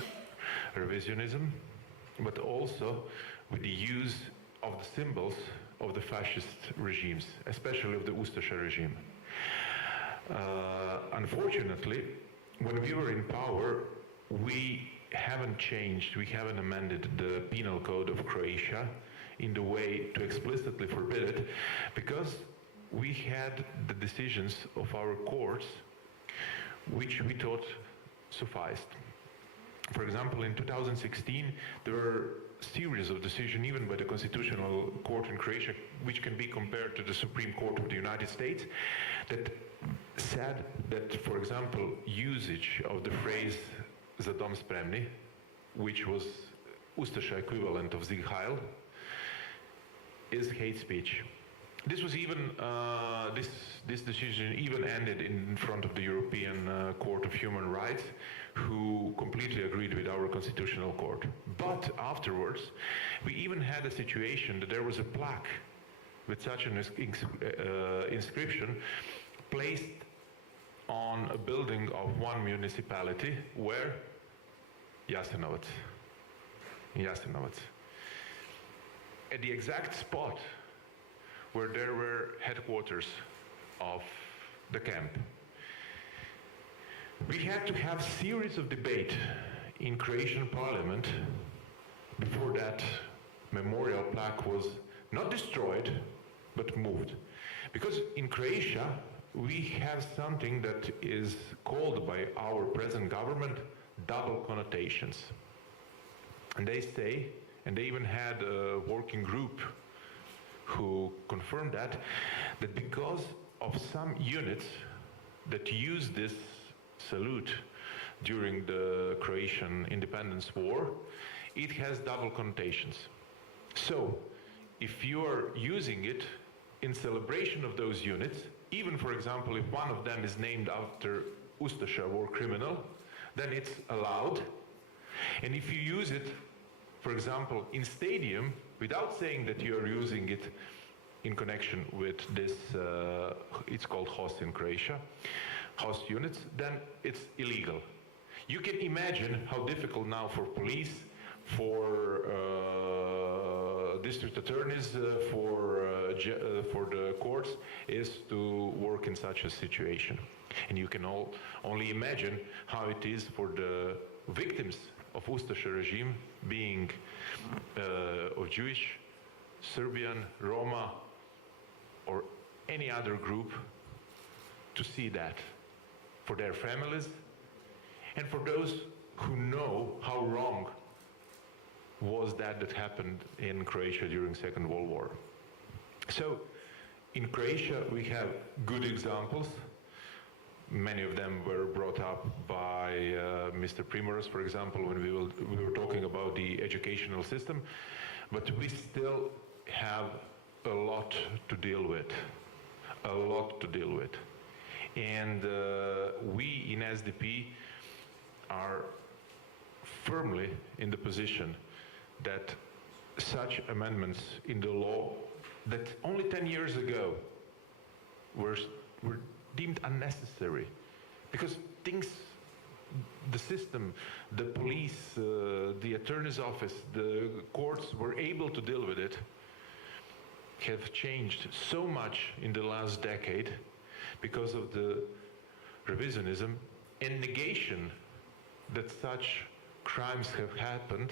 revisionism, but also with the use of the symbols of the fascist regimes, especially of the Ustaša regime. Unfortunately, when we were in power, we haven't changed, we haven't amended the penal code of Croatia in the way to explicitly forbid it, because we had the decisions of our courts which we thought sufficed. For example, in 2016, there were a series of decisions, even by the Constitutional Court in Croatia, which can be compared to the Supreme Court of the United States, that said that, for example, usage of the phrase "Za dom spremni," which was Ustaša equivalent of Sieg Heil, is hate speech. This was even, this decision even ended in front of the European Court of Human Rights, who completely agreed with our Constitutional Court. But afterwards, we even had a situation that there was a plaque with such an inscription placed on a building of one municipality where Jasenovac, at the exact spot where there were headquarters of the camp. We had to have a series of debate in Croatian parliament before that memorial plaque was not destroyed, but moved. Because in Croatia, we have something that is called by our present government double connotations. And they say, and they even had a working group who confirmed that because of some units that used this salute during the Croatian independence war, it has double connotations. So, if you are using it in celebration of those units, even for example if one of them is named after Ustasha, war criminal, then it's allowed. And if you use it, for example, in stadium, without saying that you are using it in connection with this, it's called HOST in Croatia, HOST units, then it's illegal. You can imagine how difficult now for police, for district attorneys, for the courts is to work in such a situation. And you can only imagine how it is for the victims of Ustasha regime, being of Jewish, Serbian, Roma, or any other group, to see that, for their families, and for those who know how wrong was that happened in Croatia during Second World War. So, in Croatia we have good examples. Many of them were brought up by Mr. Primorac, for example, when we were talking about the educational system, but we still have a lot to deal with, And we in SDP are firmly in the position that such amendments in the law that only 10 years ago were deemed unnecessary, because the system, the police, the attorney's office, the courts were able to deal with it, have changed so much in the last decade because of the revisionism and negation that such crimes have happened.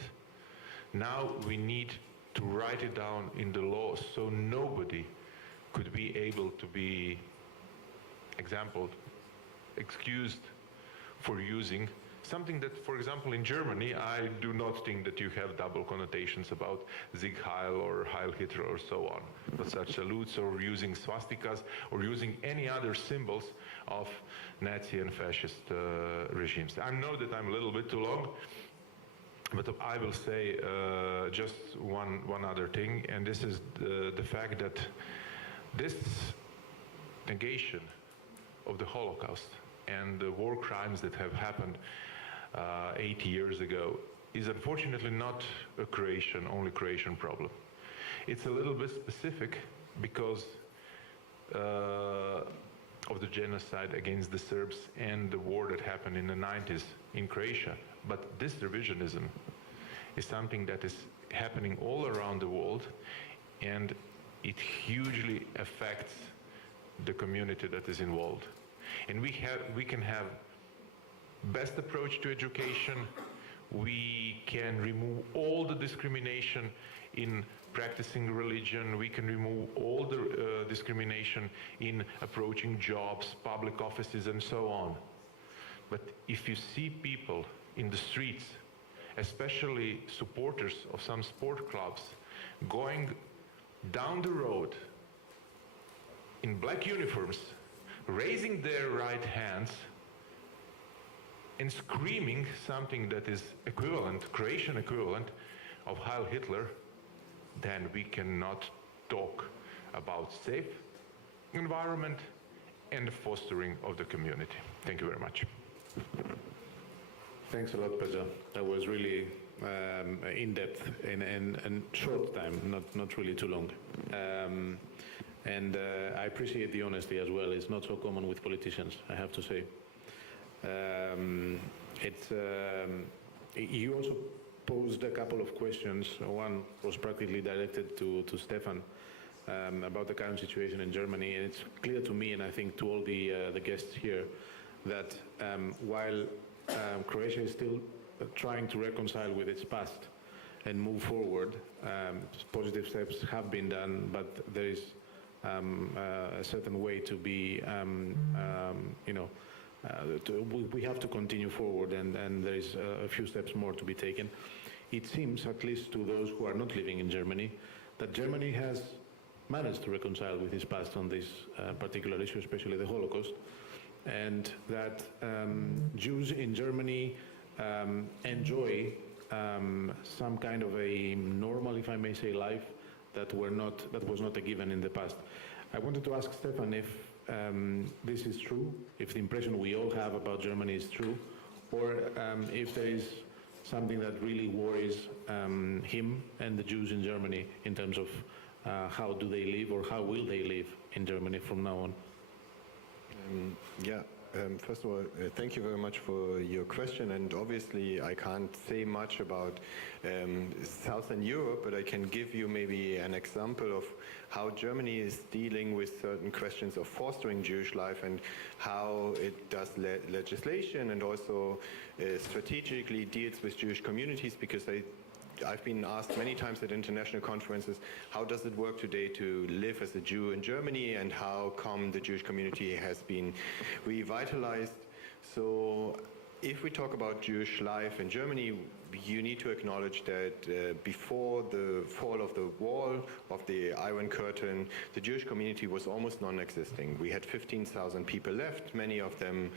Now we need to write it down in the law so nobody could be able to be excused for using something that, for example, in Germany, I do not think that you have double connotations about Sieg Heil or Heil Hitler or so on, but such salutes or using swastikas or using any other symbols of Nazi and fascist regimes. I know that I'm a little bit too long, but I will say just one other thing, and this is the fact that this negation of the Holocaust and the war crimes that have happened 80 years ago is unfortunately not a only Croatian problem. It's a little bit specific because of the genocide against the Serbs and the war that happened in the 90s in Croatia. But this revisionism is something that is happening all around the world, and it hugely affects the community that is involved. And we can have best approach to education. We can remove all the discrimination in practicing religion. We can remove all the discrimination in approaching jobs, public offices, and so on. But if you see people in the streets, especially supporters of some sport clubs, going down the road in black uniforms, raising their right hands and screaming something that is equivalent, Croatian equivalent of Heil Hitler, then we cannot talk about safe environment and fostering of the community. Thank you very much. Thanks a lot, Peja. That was really in-depth and short time, not really too long. And I appreciate the honesty as well. It's not so common with politicians, I have to say. You also posed a couple of questions. One was practically directed to Stefan about the current situation in Germany, and it's clear to me, and I think to all the guests here, that while Croatia is still trying to reconcile with its past and move forward, positive steps have been done, but there is a certain way to be, we have to continue forward, and there is a few steps more to be taken. it seems, at least to those who are not living in Germany, that Germany has managed to reconcile with its past on this particular issue, especially the Holocaust, and that Jews in Germany enjoy some kind of a normal, if I may say, life that was not a given in the past. I wanted to ask Stefan if this is true, if the impression we all have about Germany is true, or if there is something that really worries him and the Jews in Germany in terms of how do they live or how will they live in Germany from now on? First of all, thank you very much for your question, and obviously I can't say much about Southern Europe, but I can give you maybe an example of how Germany is dealing with certain questions of fostering Jewish life and how it does legislation and also strategically deals with Jewish communities, because I've been asked many times at international conferences, how does it work today to live as a Jew in Germany, and how come the Jewish community has been revitalized? So if we talk about Jewish life in Germany, you need to acknowledge that before the fall of the wall, of the Iron Curtain, the Jewish community was almost non-existing. We had 15,000 people left. Many of them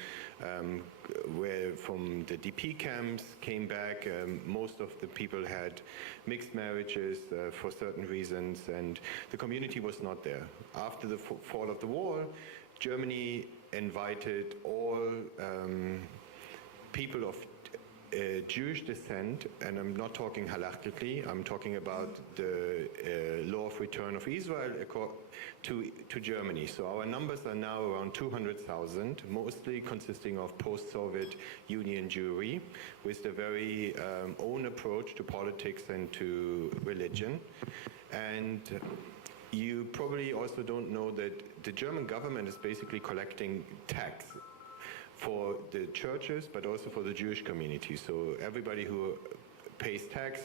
were from the DP camps, came back. Most of the people had mixed marriages for certain reasons, and the community was not there. After the fall of the wall, Germany invited all people of Jewish descent, and I'm not talking halakhically, I'm talking about the law of return of Israel to Germany. So our numbers are now around 200,000, mostly consisting of post-Soviet Union Jewry, with their very own approach to politics and to religion. And you probably also don't know that the German government is basically collecting tax for the churches, but also for the Jewish community. So everybody who pays tax,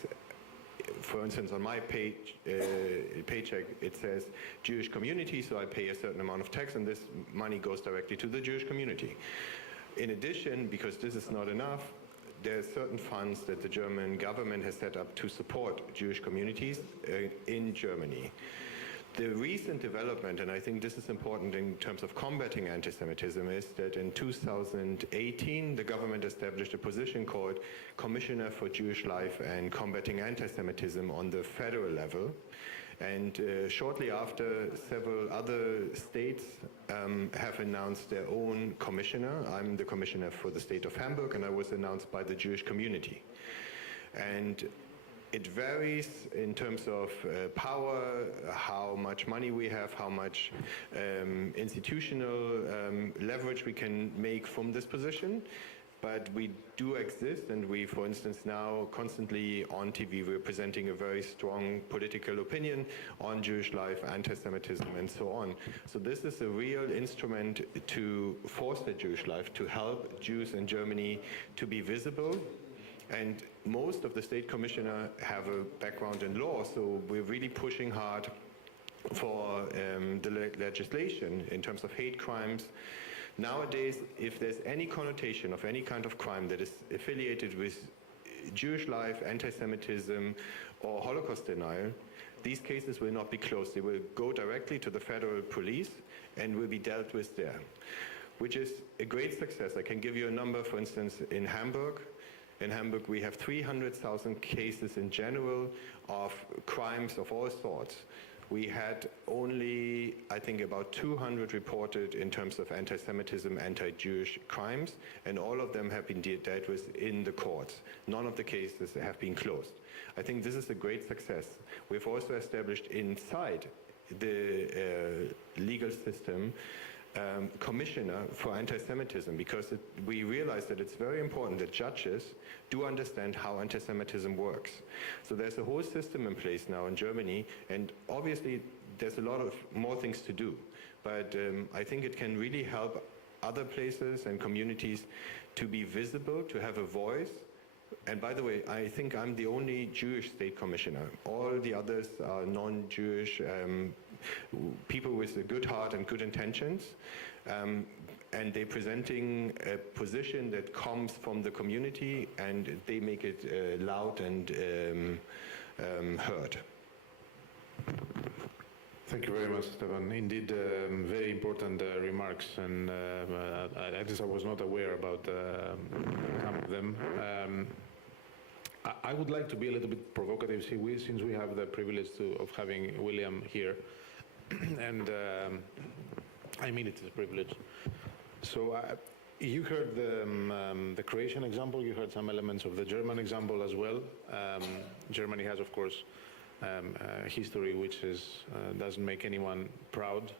for instance, on my paycheck, it says Jewish community, so I pay a certain amount of tax, and this money goes directly to the Jewish community. In addition, because this is not enough, there are certain funds that the German government has set up to support Jewish communities in Germany. The recent development, and I think this is important in terms of combating anti-Semitism, is that in 2018 the government established a position called Commissioner for Jewish Life and Combating Anti-Semitism on the federal level. And shortly after, several other states have announced their own commissioner. I'm the commissioner for the state of Hamburg, and I was announced by the Jewish community. And it varies in terms of power, how much money we have, how much institutional leverage we can make from this position. But we do exist, and we, for instance, now constantly on TV, we're presenting a very strong political opinion on Jewish life, anti-Semitism, and so on. So this is a real instrument to foster Jewish life, to help Jews in Germany to be visible. And most of the state commissioner have a background in law, so we're really pushing hard for the legislation in terms of hate crimes. Nowadays, if there's any connotation of any kind of crime that is affiliated with Jewish life, anti-Semitism, or Holocaust denial, these cases will not be closed. They will go directly to the federal police and will be dealt with there, which is a great success. I can give you a number, for instance, in Hamburg. In Hamburg, we have 300,000 cases in general of crimes of all sorts. We had only, I think, about 200 reported in terms of anti-Semitism, anti-Jewish crimes, and all of them have been dealt with in the courts. None of the cases have been closed. I think this is a great success. We've also established inside the legal system commissioner for anti-Semitism, because we realize that it's very important that judges do understand how anti-Semitism works. So there's a whole system in place now in Germany, and obviously there's a lot of more things to do. But I think it can really help other places and communities to be visible, to have a voice. And by the way, I think I'm the only Jewish state commissioner. All the others are non-Jewish people with a good heart and good intentions. and they're presenting a position that comes from the community, and they make it loud and heard. Thank you very much, Stefan. Indeed, very important remarks, and at least I was not aware about some of them. I would like to be a little bit provocative, since we have the privilege of having William here, and I mean it is a privilege. So you heard the Croatian example, you heard some elements of the German example as well. Germany has, of course, history which doesn't make anyone proud,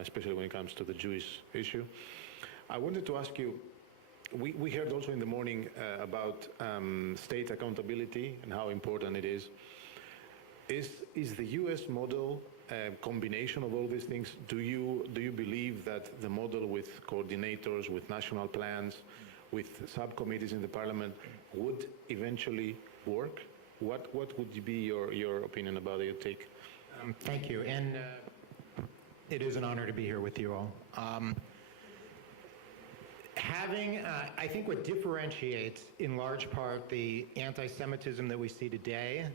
especially when it comes to the Jewish issue. I wanted to ask you, we heard also in the morning about state accountability and how important it is. Is the US model a combination of all these things? Do you believe that the model with coordinators, with national plans, with subcommittees in the parliament would eventually work? What would be your opinion about it, your take? Thank you, and it is an honor to be here with you all. I think what differentiates in large part the anti-Semitism that we see today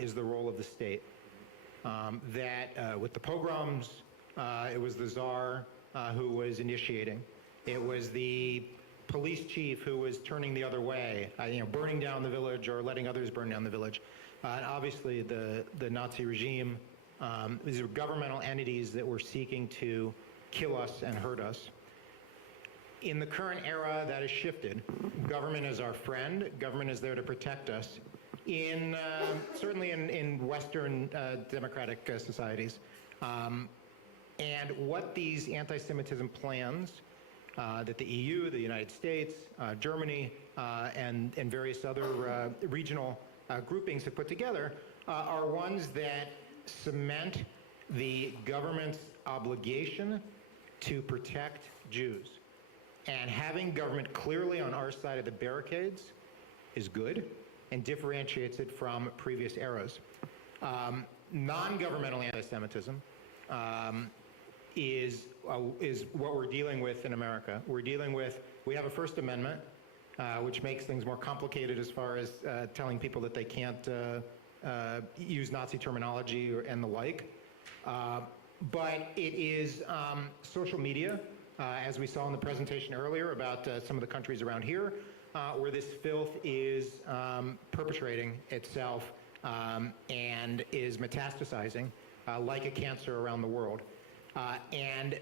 is the role of the state. With the pogroms, it was the Tsar who was initiating. It was the police chief who was turning the other way, burning down the village or letting others burn down the village. And obviously the Nazi regime, these were governmental entities that were seeking to kill us and hurt us. In the current era, that has shifted. Government is our friend. Government is there to protect us. Certainly in Western democratic societies. And what these anti-Semitism plans that the EU, the United States, Germany, and various other regional groupings have put together are ones that cement the government's obligation to protect Jews. And having government clearly on our side of the barricades is good and differentiates it from previous eras. Non-governmental anti-Semitism is what we're dealing with in America. We have a First Amendment, which makes things more complicated as far as telling people that they can't use Nazi terminology and the like. But it is social media, as we saw in the presentation earlier about some of the countries around here, where this filth is perpetrating itself and is metastasizing like a cancer around the world. And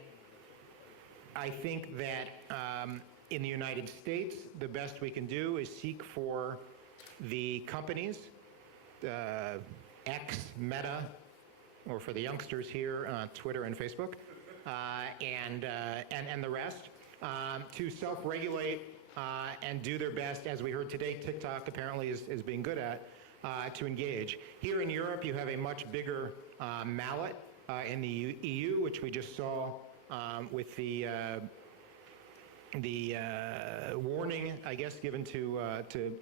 I think that in the United States, the best we can do is seek for the companies, X, Meta, or for the youngsters here, Twitter and Facebook, and the rest, to self-regulate and do their best. As we heard today, TikTok apparently is being good at, to engage. Here in Europe, you have a much bigger mallet in the EU, which we just saw with the warning, I guess, given to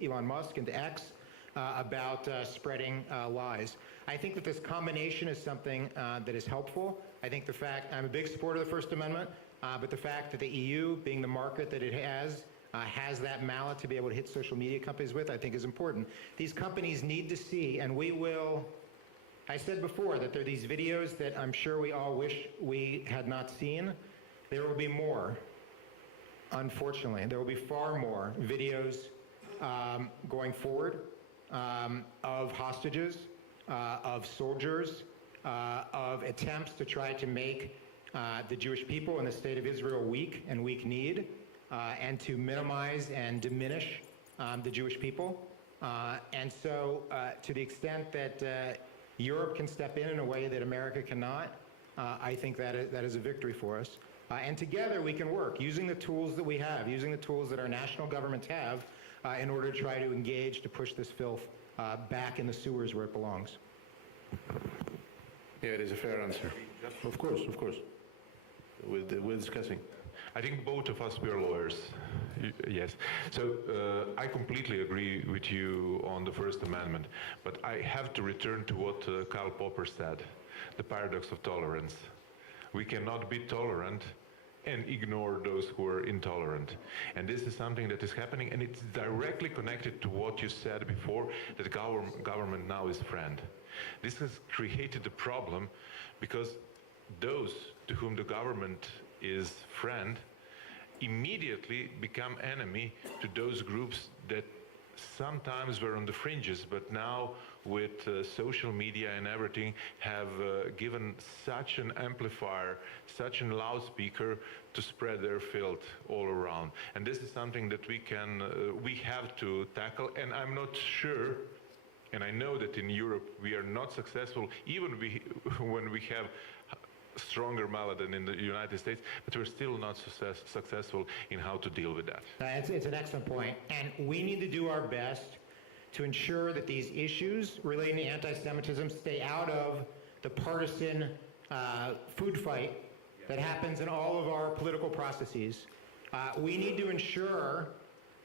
Elon Musk and to X about spreading lies. I think that this combination is something that is helpful. I think I'm a big supporter of the First Amendment, but the fact that the EU, being the market that it has that mallet to be able to hit social media companies with, I think is important. These companies need to see, and we will, I said before that there are these videos that I'm sure we all wish we had not seen. There will be more, unfortunately. There will be far more videos going forward of hostages, of soldiers, of attempts to try to make the Jewish people and the state of Israel weak and weak-kneed, and to minimize and diminish the Jewish people. And so to the extent that Europe can step in a way that America cannot, I think that is a victory for us. And together we can work, using the tools that we have, using the tools that our national governments have, in order to try to engage to push this filth back in the sewers where it belongs. Yeah, it is a fair answer. Of course. We're discussing. I think both of us, we are lawyers. Yes. So I completely agree with you on the First Amendment, but I have to return to what Karl Popper said, the paradox of tolerance. We cannot be tolerant and ignore those who are intolerant. And this is something that is happening, and it's directly connected to what you said before, that government now is friend. This has created a problem because those to whom the government is friend immediately become enemy to those groups that sometimes were on the fringes, but now with social media and everything have given such an amplifier, such a loudspeaker to spread their filth all around. And this is something that we have to tackle, and I'm not sure, and I know that in Europe we are not successful, even when we have stronger mallet than in the United States, but we're still not successful in how to deal with that. It's an excellent point, and we need to do our best to ensure that these issues relating to anti-Semitism stay out of the partisan food fight that happens in all of our political processes. We need to ensure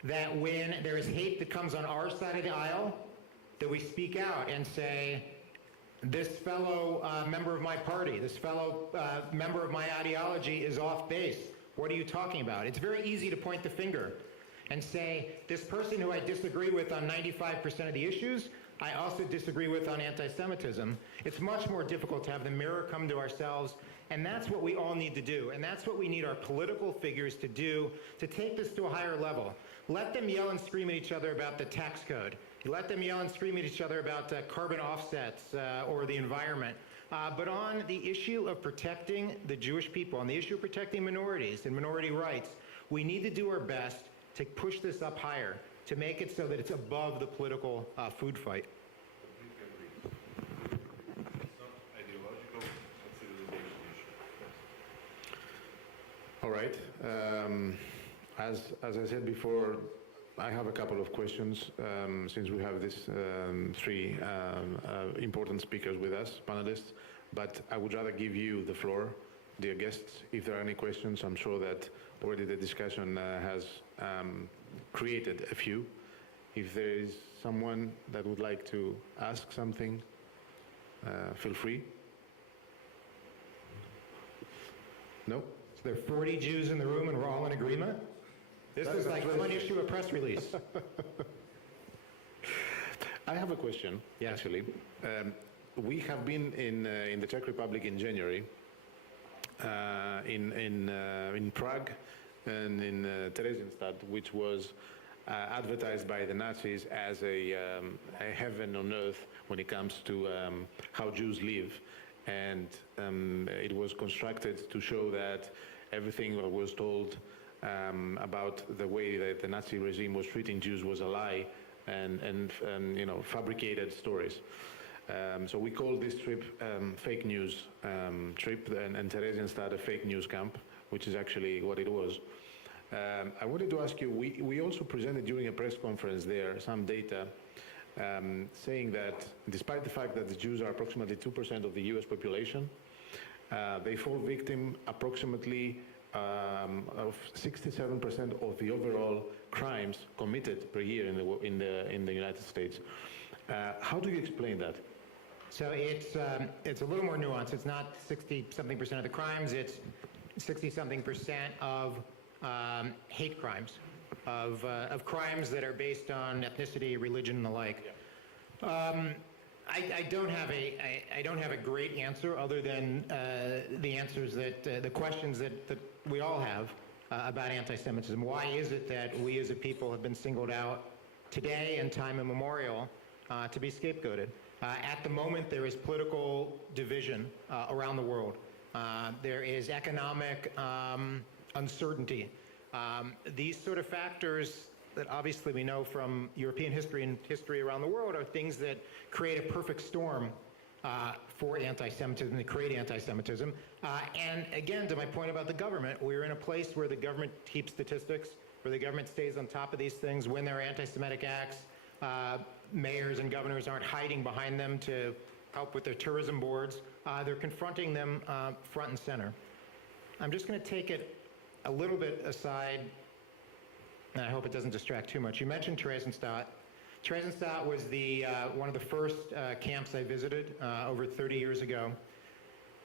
that when there is hate that comes on our side of the aisle, that we speak out and say, this fellow member of my party, this fellow member of my ideology is off base. What are you talking about? It's very easy to point the finger and say, this person who I disagree with on 95% of the issues, I also disagree with on anti-Semitism. It's much more difficult to have the mirror come to ourselves, and that's what we all need to do. And that's what we need our political figures to do, to take this to a higher level. Let them yell and scream at each other about the tax code. Let them yell and scream at each other about carbon offsets or the environment. But on the issue of protecting the Jewish people, on the issue of protecting minorities and minority rights, we need to do our best to push this up higher, to make it so that it's above the political food fight. All right. As I said before, I have a couple of questions since we have these three important speakers with us, panelists, but I would rather give you the floor, dear guests. If there are any questions, I'm sure that already the discussion has created a few. If there is someone that would like to ask something, feel free. No? So there are 40 Jews in the room and we're all in agreement? This is like one issue of press release. I have a question, actually. We have been in the Czech Republic in January, in Prague and in Theresienstadt, which was advertised by the Nazis as a heaven on earth when it comes to how Jews live. And it was constructed to show that everything that was told about the way that the Nazi regime was treating Jews was a lie and you know, fabricated stories. So we call this trip fake news trip, and Theresienstadt a fake news camp, which is actually what it was. I wanted to ask you, we also presented during a press conference there some data saying that despite the fact that the Jews are approximately 2% of the US population, they fall victim approximately of 67% of the overall crimes committed per year in the United States. How do you explain that? So it's a little more nuanced. It's not 60-something% of the crimes. It's 60-something% of hate crimes, of crimes that are based on ethnicity, religion, and the like. I don't have a great answer other than the answers that the questions that we all have about anti-Semitism. Why is it that we as a people have been singled out today and time immemorial to be scapegoated? At the moment, there is political division around the world. There is economic uncertainty. These sort of factors that obviously we know from European history and history around the world are things that create a perfect storm for anti-Semitism, that create anti-Semitism. And again, to my point about the government, we're in a place where the government keeps statistics, where the government stays on top of these things. When there are anti-Semitic acts, mayors and governors aren't hiding behind them to help with their tourism boards. They're confronting them front and center. I'm just going to take it a little bit aside, and I hope it doesn't distract too much. You mentioned Theresienstadt. Theresienstadt was one of the first camps I visited over 30 years ago.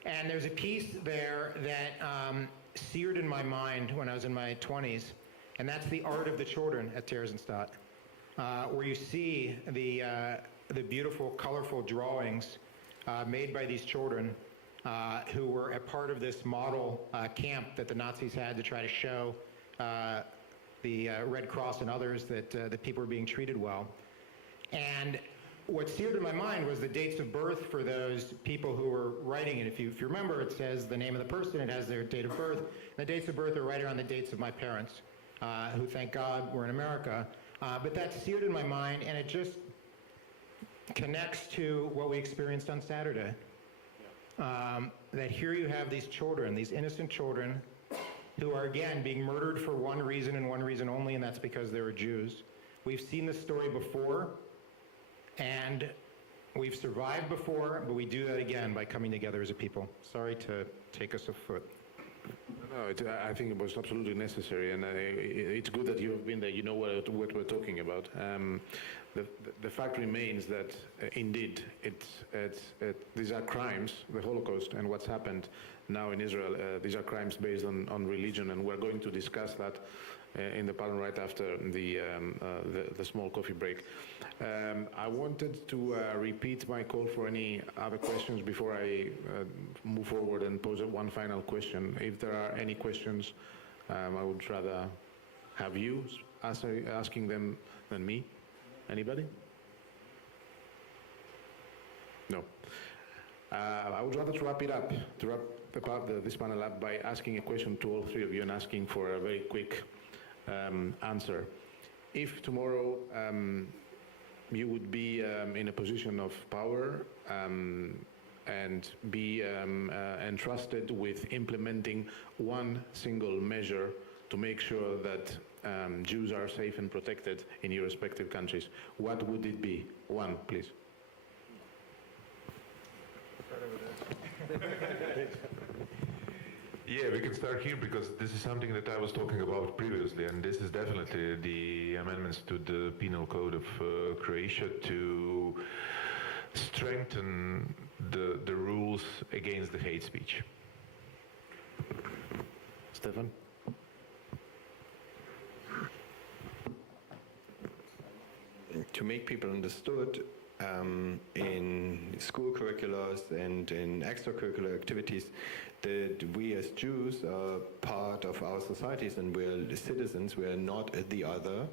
And there's a piece there that seared in my mind when I was in my 20s, and that's the art of the children at Theresienstadt, where you see the beautiful, colorful drawings made by these children who were a part of this model camp that the Nazis had to try to show the Red Cross and others that people were being treated well. And what seared in my mind was the dates of birth for those people who were writing it. If you remember, it says the name of the person, it has their date of birth. The dates of birth are right around the dates of my parents, who, thank God, were in America. But that seared in my mind, and it just connects to what we experienced on Saturday. That here you have these children, these innocent children, who are, again, being murdered for one reason and one reason only, and that's because they were Jews. We've seen this story before, and we've survived before, but we do that again by coming together as a people. Sorry to take us afoot. No, I think it was absolutely necessary, and it's good that you have been there. You know what we're talking about. The fact remains that indeed these are crimes, the Holocaust and what's happened now in Israel. These are crimes based on religion, and we're going to discuss that in the panel right after the small coffee break. I wanted to repeat my call for any other questions before I move forward and pose one final question. If there are any questions, I would rather have you asking them than me. Anybody? No. I would rather wrap it up, to wrap this panel up by asking a question to all three of you and asking for a very quick answer. If tomorrow you would be in a position of power and be entrusted with implementing one single measure to make sure that Jews are safe and protected in your respective countries, what would it be? One, please. Yeah, we can start here because this is something that I was talking about previously, and this is definitely the amendments to the Penal Code of Croatia to strengthen the rules against the hate speech. Stefan? To make people understood in school curricula and in extracurricular activities that we as Jews are part of our societies and we're citizens, we're not the other.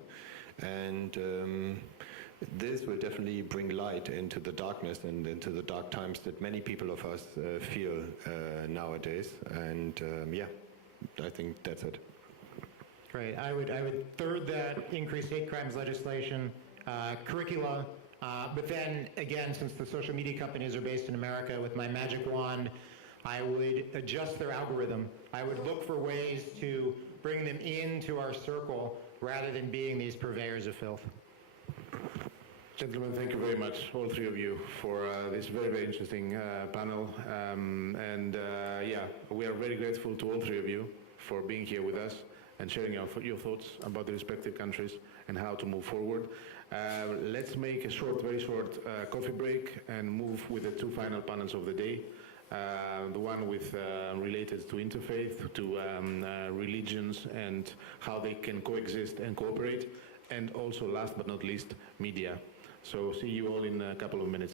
And this will definitely bring light into the darkness and into the dark times that many people of us feel nowadays. And yeah, I think that's it. Great. I would third that increased hate crimes legislation, curricula, but then again, since the social media companies are based in America, with my magic wand, I would adjust their algorithm. I would look for ways to bring them into our circle rather than being these purveyors of filth. Gentlemen, thank you very much, all three of you, for this very, very interesting panel. Yeah, we are very grateful to all three of you for being here with us and sharing your thoughts about the respective countries and how to move forward. Let's make a very short coffee break and move with the two final panels of the day. The one with related to interfaith, to religions and how they can coexist and cooperate, and also last but not least, media. So see you all in a couple of minutes.